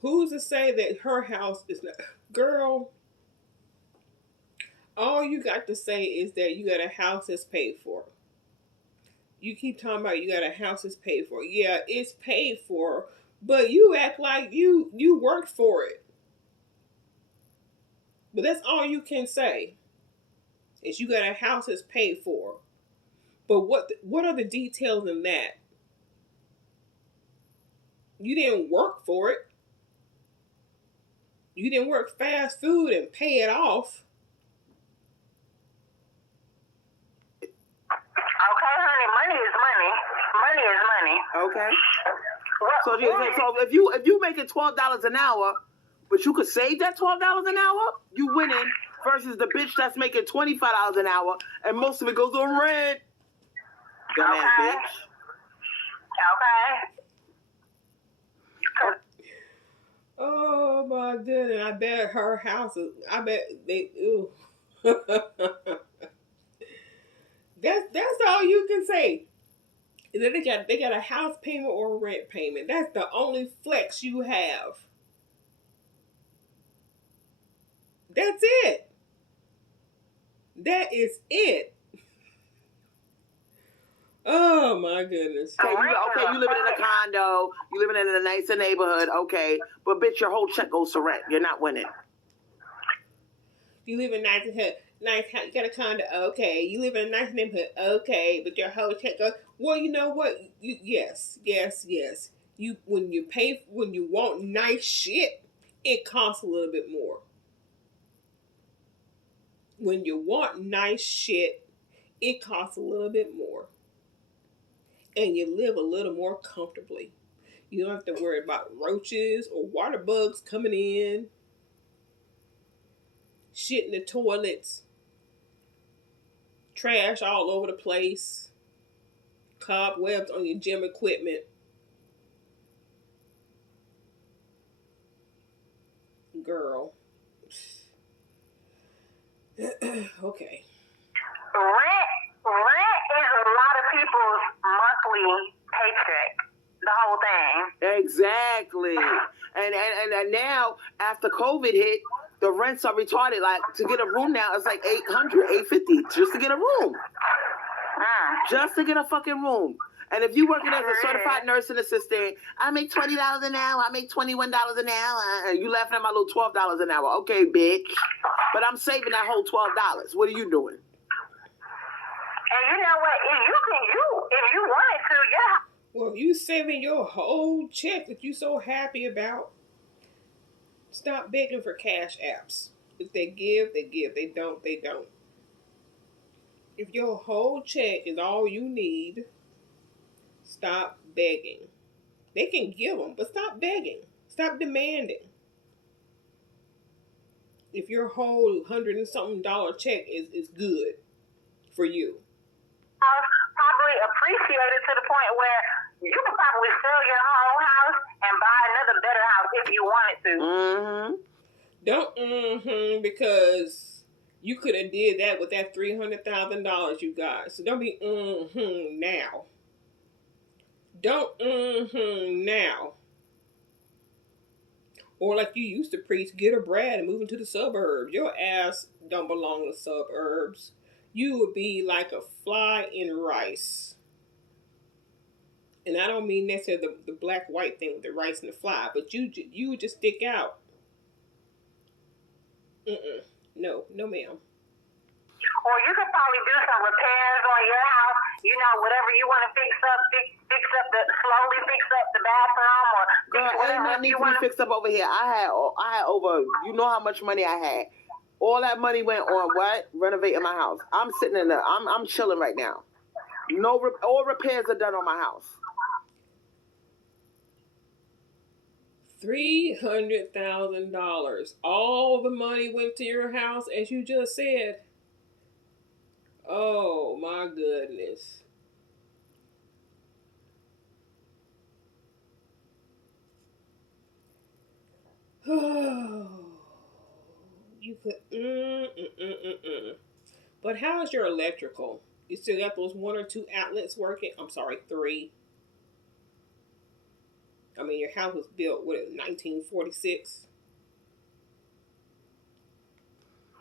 Who's to say that her house is not? Girl, all you got to say is that you got a house that's paid for. You keep talking about you got a house that's paid for. Yeah, it's paid for, but you act like you worked for it. But that's all you can say. Is you got a house that's paid for. But what are the details in that? You didn't work for it. You didn't work fast food and pay it off. Okay, honey, money is money. Money is money. Okay. So if you making $12 an hour, but you could save that $12 an hour, you winning versus the bitch that's making $25 an hour and most of it goes on rent. Dumbass bitch. Okay. Oh my goodness! I bet her house is. I bet they. Ooh. That's all you can say. Is that they got a house payment or a rent payment. That's the only flex you have. That's it. That is it. Oh my goodness. Okay, you living in a condo, you living in a nicer neighborhood, okay, but bitch, your whole check goes to rent. You're not winning. You live in a nice you got a condo, okay. You live in a nice neighborhood, okay, but your whole check goes. Well, you know what? Yes. You when you want nice shit, it costs a little bit more. When you want nice shit, it costs a little bit more. And you live a little more comfortably. You don't have to worry about roaches or water bugs coming in, shit in the toilets, trash all over the place, cobwebs on your gym equipment. Girl. Okay. Rent is a lot of people's monthly paycheck. The whole thing. Exactly. And now, after COVID hit, the rents are retarded. Like, to get a room now, it's like $800, $850 just to get a room. Just to get a fucking room. And if you working as a certified nursing assistant, I make $20 an hour, I make $21 an hour. You laughing at my little $12 an hour. Okay, bitch. But I'm saving that whole $12. What are you doing? And you know what? If you wanted to, yeah. Well, if you saving your whole check that you so happy about, stop begging for cash apps. If they give, they give. They don't, they don't. If your whole check is all you need, stop begging. They can give them, but stop begging. Stop demanding. If your whole $100 and something check is good for you. Probably appreciate it to the point where you could probably sell your whole house and buy another better house if you wanted to. Don't because you could have did that with that $300,000 you got. So don't be now. Don't now. Or like you used to preach, get a Brad and move into the suburbs. Your ass don't belong in the suburbs. You would be like a fly in rice. And I don't mean necessarily the black-white thing with the rice and the fly, but you would just stick out. No, ma'am. Or you could probably do some repairs on your house. You know, whatever you want to fix up slowly fix up the bathroom or girl, ain't nothing need to be fixed up over here. I had over, you know how much money I had. All that money went on what? Renovating my house. I'm sitting in there. I'm chilling right now. All repairs are done on my house. $300,000. All the money went to your house, as you just said. Oh my goodness. Oh, you could. But how's your electrical? You still got those 1 or 2 outlets working? I'm sorry, 3. I mean, your house was built, 1946?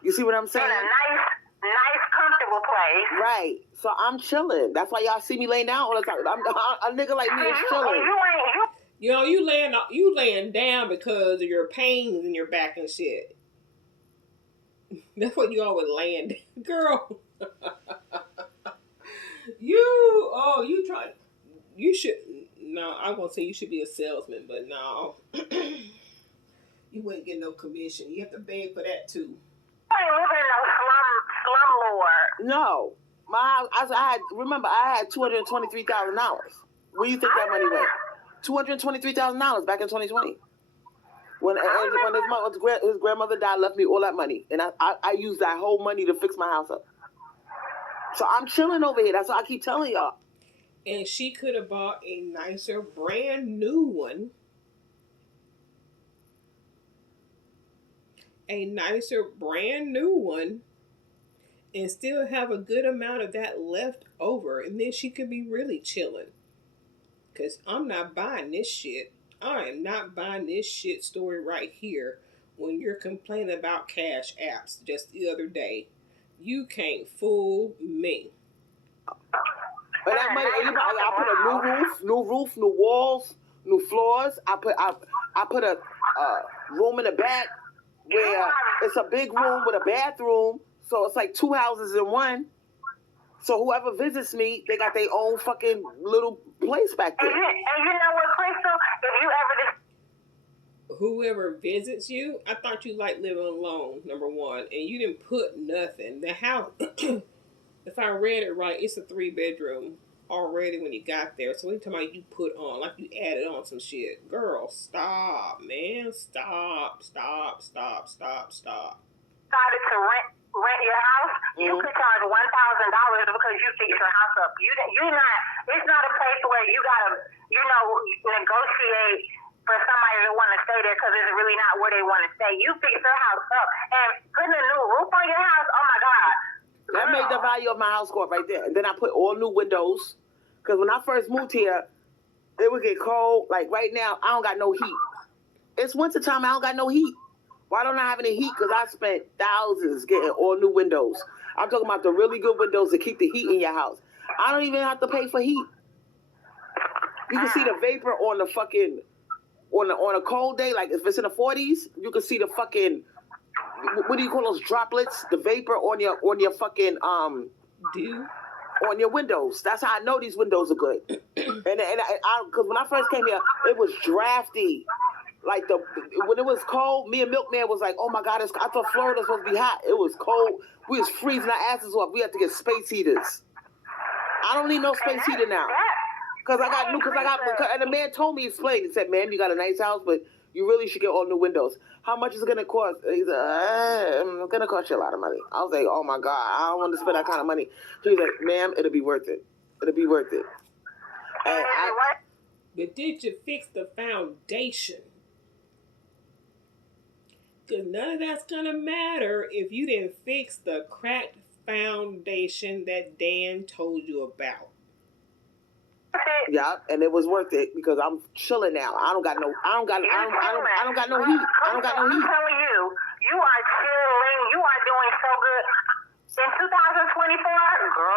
You see what I'm saying? In a nice, comfortable place. Right. So I'm chilling. That's why y'all see me laying down all the time. A nigga like me is chilling. You know, you laying down because of your pains in your back and shit. That's what you always laying down. Girl. You should, no, I'm going to say you should be a salesman, but no. You wouldn't get no commission. You have to beg for that too. You ain't living in no slum lord. No. I had $223,000. Where you think that money went? $223,000 back in 2020. When his grandmother died, left me all that money. And I used that whole money to fix my house up. So I'm chilling over here. That's what I keep telling y'all. And she could have bought a nicer, brand new one. A nicer, brand new one. And still have a good amount of that left over. And then she could be really chilling. Because I'm not buying this shit. I am not buying this shit story right here when you're complaining about cash apps just the other day. You can't fool me. And that money, I put a new roof, new walls, new floors. I put a room in the back where it's a big room with a bathroom, so it's like 2 houses in one. So whoever visits me, they got their own fucking little place back there. And you know what, Crystal? If you ever Whoever visits you, I thought you liked living alone, number one, and you didn't put nothing. The house, if I read it right, it's a 3-bedroom already when you got there. So anytime you put on, like you added on some shit. Girl, stop, man. Stop. decided to rent your house, you could charge $1,000 because you fix your house up. You're not. It's not a place where you gotta, negotiate for somebody to want to stay there because it's really not where they want to stay. You fix your house up and putting a new roof on your house. Oh my God. That made the value of my house go up right there. And then I put all new windows because when I first moved here, it would get cold. Like right now, I don't got no heat. It's wintertime. I don't got no heat. Why don't I have any heat? Because I spent thousands getting all new windows. I'm talking about the really good windows that keep the heat in your house. I don't even have to pay for heat. You can see the vapor on the fucking on a cold day, like if it's in the 40s, you can see the fucking what do you call those droplets? The vapor on your fucking dew on your windows. That's how I know these windows are good. and because when I first came here, it was drafty. Like when it was cold, me and Milkman was like, "Oh my God, I thought Florida was supposed to be hot. It was cold. We was freezing our asses off. We had to get space heaters. I don't need no space heater now, and the man told me, explained. He said, "Ma'am, you got a nice house, but you really should get all new windows. How much is it gonna cost?" He said, "It's gonna cost you a lot of money." I was like, "Oh my God, I don't want to spend that kind of money." He was like, "Ma'am, it'll be worth it. It'll be worth it." And but did you fix the foundation? Because none of that's going to matter if you didn't fix the cracked foundation that Dan told you about. Yeah, and it was worth it because I'm chilling now. I don't got no heat. I don't got no heat. I'm telling you, you are chilling. You are doing so good. In 2024, girl.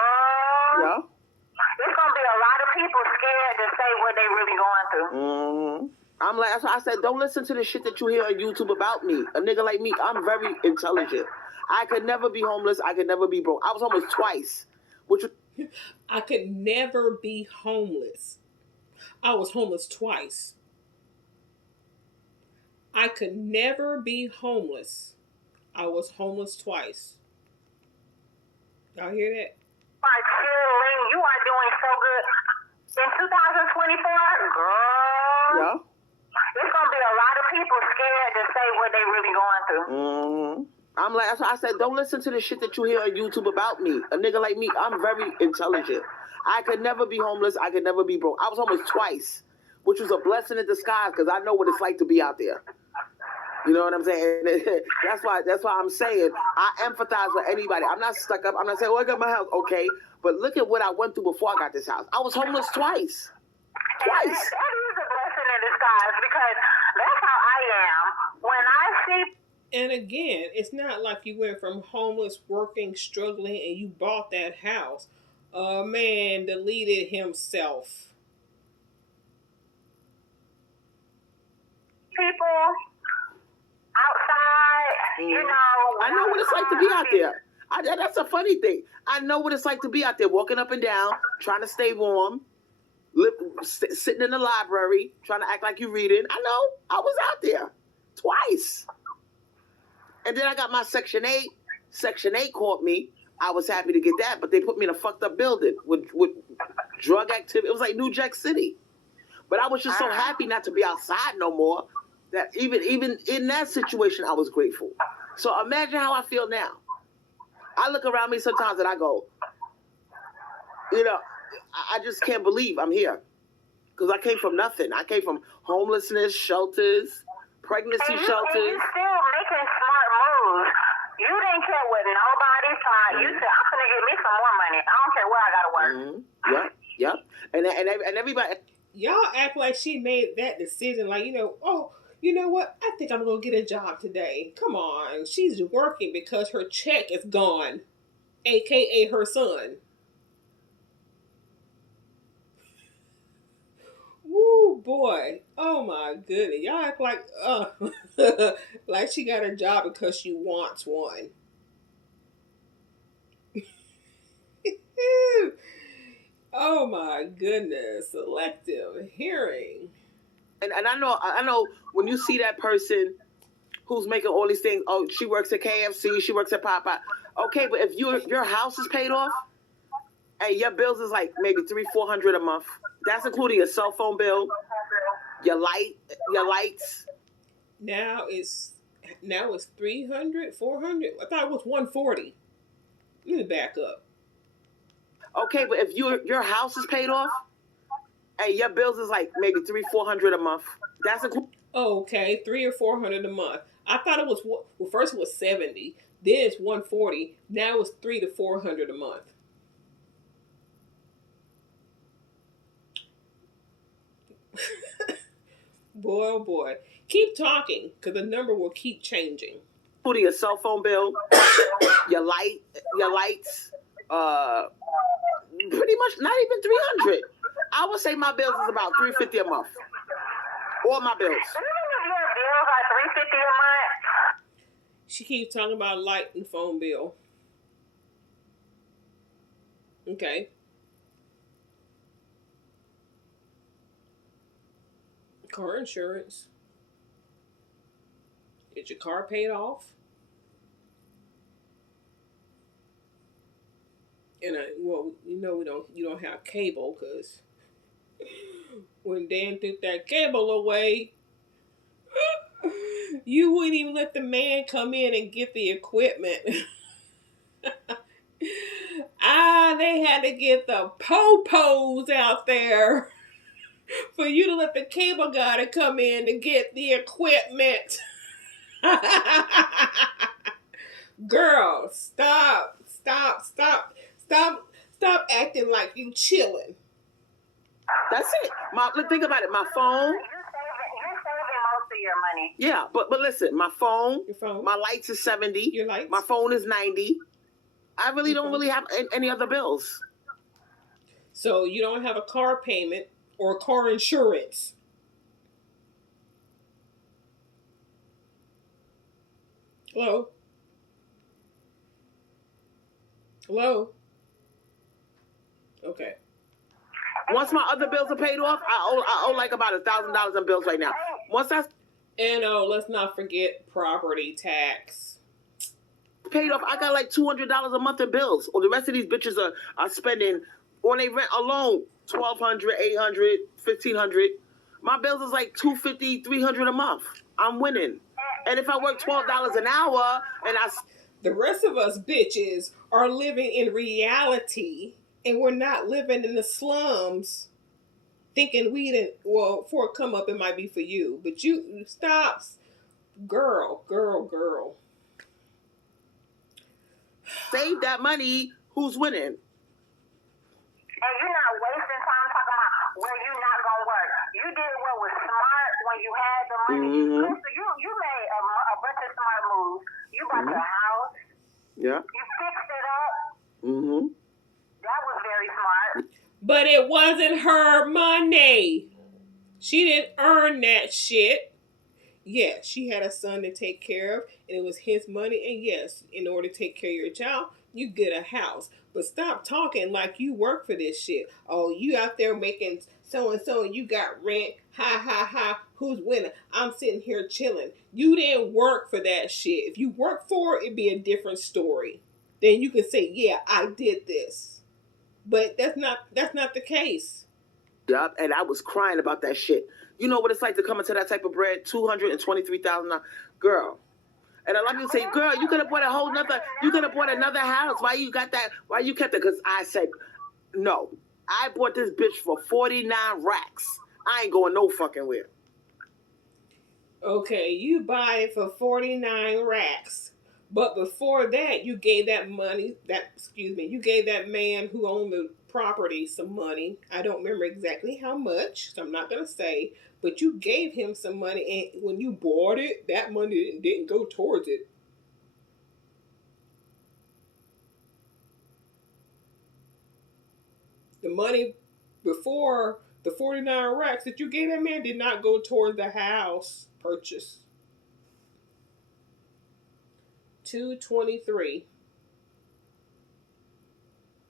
Yeah. There's going to be a lot of people scared to say what they really going through. Mm-hmm. That's why I said, don't listen to the shit that you hear on YouTube about me. A nigga like me, I'm very intelligent. I could never be homeless. I could never be broke. I was homeless twice. I could never be homeless. I was homeless twice. I could never be homeless. I was homeless twice. Y'all hear that? You are doing so good. In 2024, girl. Yeah. There's going to be a lot of people scared to say what they really going through. Mm-hmm. That's why I said, don't listen to the shit that you hear on YouTube about me. A nigga like me, I'm very intelligent. I could never be homeless. I could never be broke. I was homeless twice, which was a blessing in disguise because I know what it's like to be out there. You know what I'm saying? That's why I'm saying I empathize with anybody. I'm not stuck up. I'm not saying, "Oh, I got my house." Okay, but look at what I went through before I got this house. I was homeless twice. That is a blessing in disguise because that's how I am. When I see. And again, it's not like you went from homeless, working, struggling, and you bought that house. A man deleted himself. People outside, I know what it's like to be out there. That's a funny thing. I know what it's like to be out there, walking up and down, trying to stay warm, sitting in the library, trying to act like you're reading. I know. I was out there twice. And then I got my Section 8. Section 8 caught me. I was happy to get that, but they put me in a fucked up building with drug activity. It was like New Jack City. But I was just so happy not to be outside no more that even in that situation, I was grateful. So imagine how I feel now. I look around me sometimes and I go, I just can't believe I'm here. Because I came from nothing. I came from homelessness, shelters, pregnancy shelters. And you still making smart moves. You didn't care what nobody thought. You said, I'm going to get me some more money. I don't care where I got to work. Yep. And everybody. Y'all act like she made that decision. Like, oh, you know what? I think I'm going to get a job today. Come on. She's working because her check is gone. aka her son. Woo, boy. Oh my goodness. Y'all act like like she got a job because she wants one. Oh my goodness. Selective hearing. And I know when you see that person who's making all these things, oh, she works at KFC, she works at Popeye. Okay, but if your house is paid off and your bills is like maybe $300-400 a month, that's including your cell phone bill, your lights. Now it's 300, 400. I thought it was 140. Let me back up. Okay, but if your house is paid off and your bills is like maybe $300-400 a month, that's including. Okay, 300 or 400 a month. I thought it was first it was 70, then it's 140. Now it's 300 to 400 a month. Boy, oh boy. Keep talking, because the number will keep changing. Including your cell phone bill, your lights, pretty much not even 300. I would say my bills is about $350 a month. All my bills. Even if your bills are $350 a month. She keeps talking about light and phone bill. Okay. Car insurance. Is your car paid off? And well, you don't have cable, because when Dan took that cable away, you wouldn't even let the man come in and get the equipment. They had to get the po-pos out there for you to let the cable guy to come in to get the equipment. Girl, stop acting like you chilling. That's it. Think about it. My phone. You're saving most of your money. Yeah, but listen, my phone. Your phone. My lights is 70. Your lights. My phone is 90. I really Your don't phone. really have any other bills. So you don't have a car payment or car insurance. Hello? Hello? Okay. Once my other bills are paid off, I owe like about $1,000 in bills right now. Once that's And let's not forget property tax. paid off, I got like $200 a month in bills. Or the rest of these bitches are spending on their rent alone $1,200, $800, $1,500. My bills is like $250, $300 a month. I'm winning. And if I work $12 an hour and the rest of us bitches are living in reality, and we're not living in the slums thinking we didn't, well, for a come up it might be for you, but you stop. Girl. save that money, who's winning? And you're not wasting time talking about where you're not going to work. You did what was smart when you had the money. Mm-hmm. So you made a bunch of smart moves. You bought your house. Yeah. You fixed it up. Mm-hmm. That was very smart. But it wasn't her money. She didn't earn that shit. Yeah, she had a son to take care of, and it was his money. And yes, in order to take care of your child, you get a house. But stop talking like you work for this shit. Oh, you out there making so-and-so, and you got rent. Ha, ha, ha. Who's winning? I'm sitting here chilling. You didn't work for that shit. If you worked for it, it'd be a different story. Then you can say, yeah, I did this. But that's not the case. Yup, and I was crying about that shit. You know what it's like to come into that type of bread? $223,000, girl. And a lot of people say, girl, you could have bought another house. Why you got that? Why you kept it? Because I said, no. I bought this bitch for 49 racks. I ain't going no fucking where. Okay, you buy it for 49 racks. But before that, you gave that man who owned the property some money. I don't remember exactly how much, so I'm not going to say. But you gave him some money, and when you bought it, that money didn't go towards it. The money before the 49 racks that you gave that man did not go toward the house purchase. 223.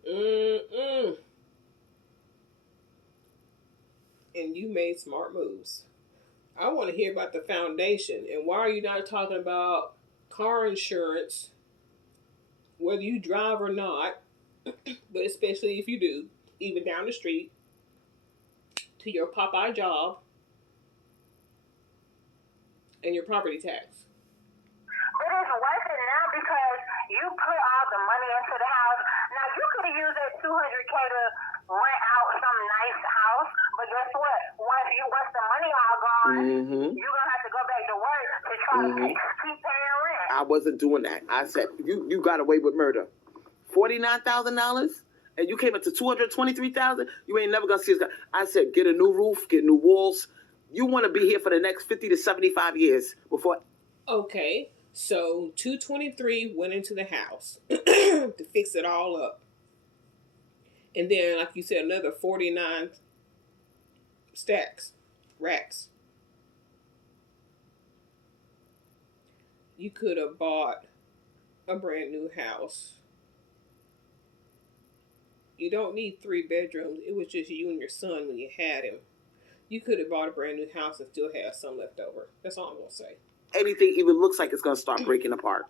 And you made smart moves. I want to hear about the foundation. And why are you not talking about car insurance, whether you drive or not, but especially if you do, even down the street, to your Popeye job, and your property tax? But it's worth it now because you put all the money into the house. Now, you could have used that $200K to rent out some nice house, but guess what? Once the money all gone, you're going to have to go back to work to try to keep paying rent. I wasn't doing that. I said, you got away with murder. $49,000? And you came up to $223,000? You ain't never going to see us. I said, get a new roof, get new walls. You want to be here for the next 50 to 75 years before. Okay, so 223 went into the house to fix it all up. And then, like you said, another 49 racks. You could have bought a brand new house. You don't need 3 bedrooms. It was just you and your son when you had him. You could have bought a brand new house and still have some left over. That's all I'm going to say. Anything even looks like it's going to start breaking apart.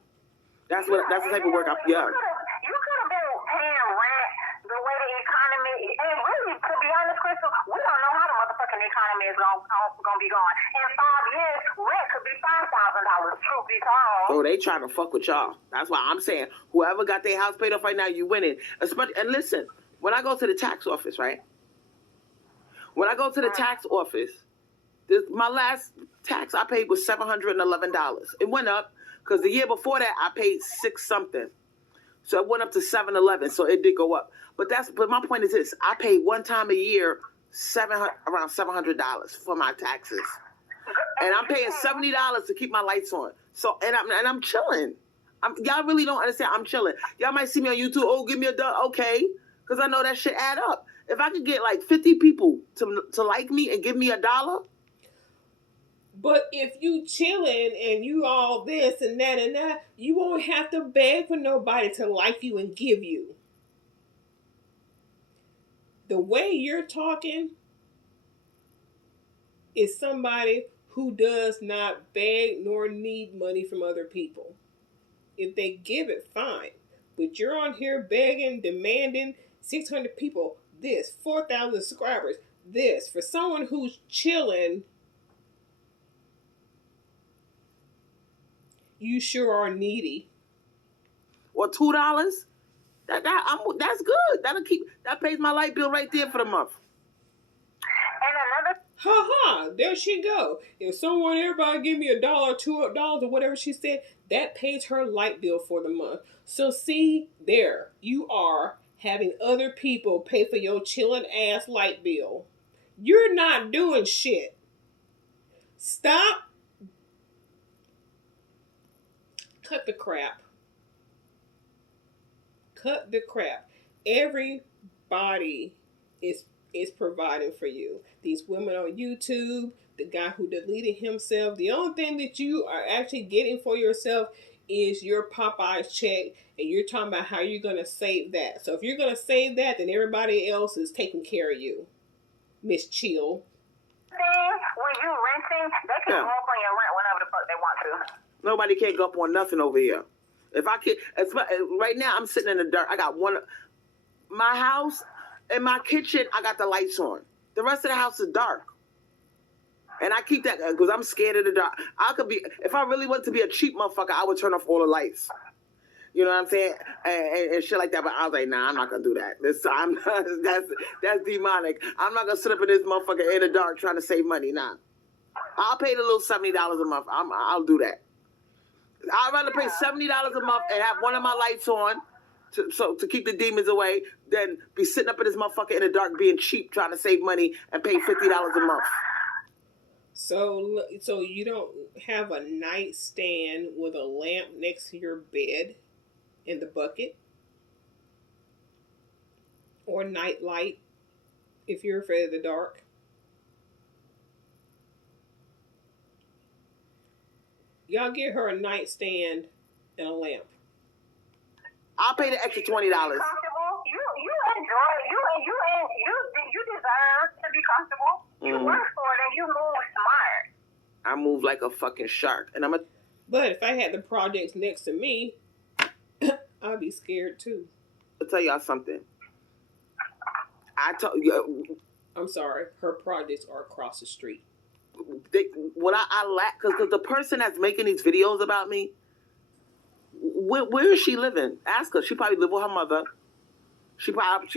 That's the type of work You could have been paying rent the way the economy, and really, to be honest, Crystal, we don't know how the motherfucking economy is going to be going. In 5 years, rent could be $5,000, truth be told. Oh, they trying to fuck with y'all. That's why I'm saying, whoever got their house paid off right now, you winning. And listen, when I go to the tax office, right? When I go to the tax office, my last tax I paid was $711. It went up because the year before that I paid $6 something. So it went up to $711. So it did go up. But my point is this: I pay one time a year around $700 for my taxes, and I'm paying $70 to keep my lights on. So and I'm chilling. Y'all really don't understand. I'm chilling. Y'all might see me on YouTube. Oh, give me $1. Okay, because I know that shit add up. If I could get like 50 people to like me and give me $1. But if you chilling and you all this and that, you won't have to beg for nobody to like you and give you. The way you're talking is somebody who does not beg nor need money from other people. If they give it, fine. But you're on here begging, demanding 600 people this, 4,000 subscribers this. For someone who's chilling, you sure are needy. Or $2? That's good. That pays my light bill right there for the month. And another. There she go. If everybody give me $1, $2 or whatever she said, that pays her light bill for the month. So see, there you are having other people pay for your chilling ass light bill. You're not doing shit. Stop. Cut the crap. Cut the crap. Everybody is providing for you. These women on YouTube, the guy who deleted himself. The only thing that you are actually getting for yourself is your Popeye's check, and you're talking about how you're going to save that. So if you're going to save that, then everybody else is taking care of you, Miss Chill. When you renting, they can go up on your rent whenever the fuck they want to. Nobody can't go up on nothing over here. If I can, right now I'm sitting in the dark. I got my house and my kitchen. I got the lights on. The rest of the house is dark, and I keep that because I'm scared of the dark. If I really want to be a cheap motherfucker, I would turn off all the lights. You know what I'm saying? And shit like that. But I was like, nah, I'm not gonna do that. That's demonic. I'm not gonna sit up in this motherfucker in the dark trying to save money. Nah, I'll pay the little $70 a month. I'll do that. I'd rather pay $70 a month and have one of my lights on to keep the demons away than be sitting up in this motherfucker in the dark being cheap trying to save money and pay $50 a month. So you don't have a nightstand with a lamp next to your bed in the bucket? Or night light if you're afraid of the dark. Y'all get her a nightstand and a lamp. I'll pay the extra $20. Comfortable. You enjoy it. You deserve to be comfortable. You work for it and you move smart. I move like a fucking shark, and But if I had the projects next to me, I'd be scared too. I'll tell y'all something. I'm sorry, her projects are across the street. What I lack, because the person that's making these videos about me, where is she living? Ask her. She probably live with her mother. She probably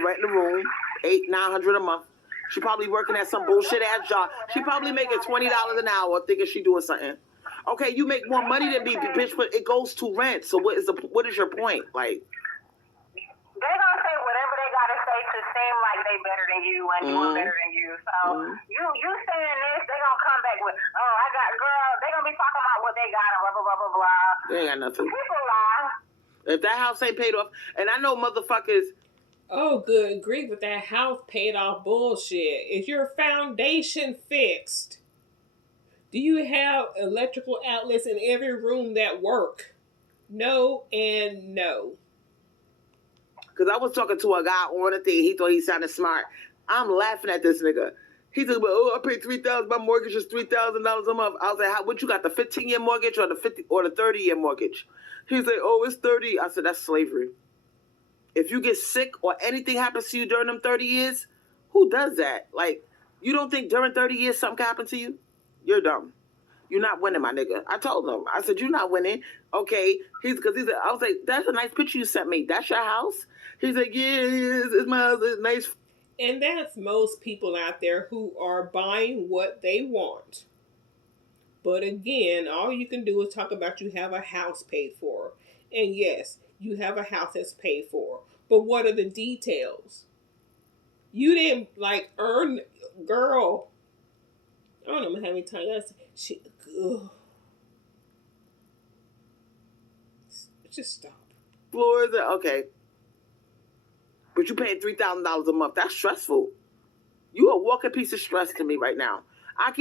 renting a room, $800-900 a month. She probably working at some bullshit ass job. She probably making $20 an hour, thinking she doing something. Okay, you make more money than me, bitch, but it goes to rent. So what is your point? Like, they gonna say whatever they gotta say to seem like they better than you and doing better than you. So you saying this, they gonna come back with, oh, I got girl. They gonna be talking about what they got and blah blah blah blah blah. They ain't got nothing. People lie. If that house ain't paid off, and I know motherfuckers. Oh, good grief with that house paid off bullshit. Is your foundation fixed? Do you have electrical outlets in every room that work? No and no. Because I was talking to a guy on a thing. He thought he sounded smart. I'm laughing at this nigga. He's like, oh, I paid $3,000. My mortgage is $3,000 a month. I was like, what you got, the 15-year mortgage or the 30-year mortgage? He's like, oh, it's 30. I said, that's slavery. If you get sick or anything happens to you during them 30 years, who does that? Like, you don't think during 30 years something can happen to you? You're dumb. You're not winning, my nigga. I told him. I said, you're not winning. Okay. I was like, that's a nice picture you sent me. That's your house? He's like, yeah, it's my house. It's nice. And that's most people out there who are buying what they want. But again, all you can do is talk about you have a house paid for. And yes, you have a house that's paid for. But what are the details? You didn't earn, girl. I don't know how many times just stop. Floors, okay. But you paying $3,000 a month. That's stressful. You a walking piece of stress to me right now. I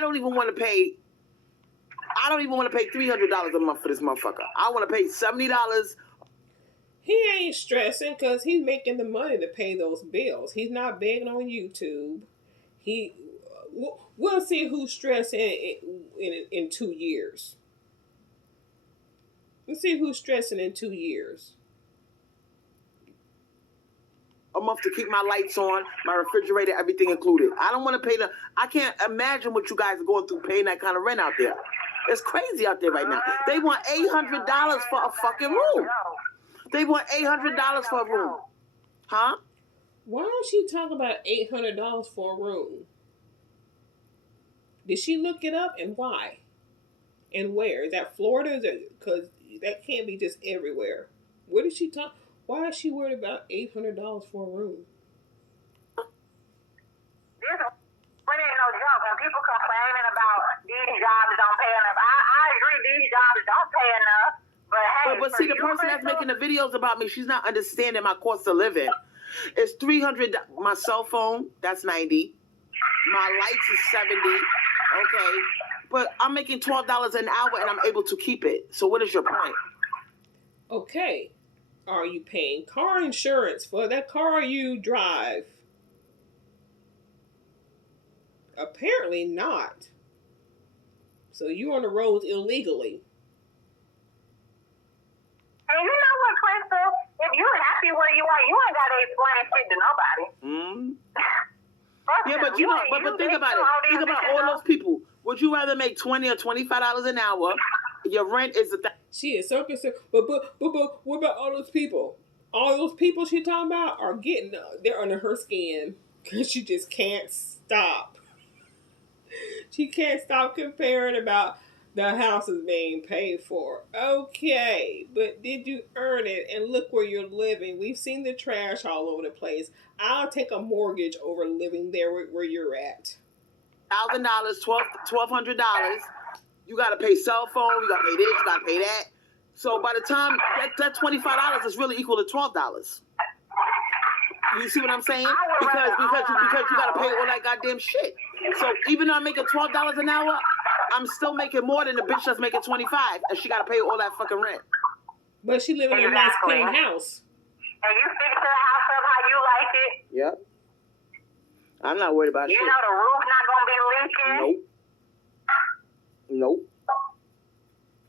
don't even want to pay $300 a month for this motherfucker. I want to pay $70. He ain't stressing because he's making the money to pay those bills. He's not begging on YouTube. We'll see who's stressing in 2 years. We'll see who's stressing in 2 years. A month to keep my lights on, my refrigerator, everything included. I don't want to pay I can't imagine what you guys are going through paying that kind of rent out there. It's crazy out there right now. They want $800 for a fucking room. They want $800 for a room. Huh? Why is she talking about $800 for a room? Did she look it up, and why? And where? Is that Florida? Because that can't be just everywhere. Where did she talk? Why is she worried about $800 for a room? It ain't no joke. When people complaining about these jobs don't pay enough, I agree these jobs don't pay enough. But hey, but see, the person that's making the videos about me, she's not understanding my cost of living. It's $300. My cell phone, that's $90. My lights is $70. Okay, but I'm making $12 an hour and I'm able to keep it. So what is your point? Okay, are you paying car insurance for that car you drive? Apparently not. So you're on the roads illegally. And you know what, Crystal? If you're happy where you are, you ain't got to explain shit to nobody. Yeah, but but think about it. Think about all those people. Would you rather make $20 or $25 an hour? Your rent is She is so concerned. But what about all those people? All those people she talking about are they're under her skin because she just can't stop. She can't stop comparing about the house is being paid for. Okay, but did you earn it? And look where you're living. We've seen the trash all over the place. I'll take a mortgage over living there where you're at. $1,000, $1,200. You got to pay cell phone. You got to pay this. You got to pay that. So by the time that $25 is really equal to $12. You see what I'm saying? Because you gotta pay all that goddamn shit. So even though I'm making $12 an hour, I'm still making more than the bitch that's making 25, and she gotta pay all that fucking rent. But she live in a nice clean house. And you fix the house up how you like it. Yep. I'm not worried about shit. You know the roof not gonna be leaking. Nope.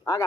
I got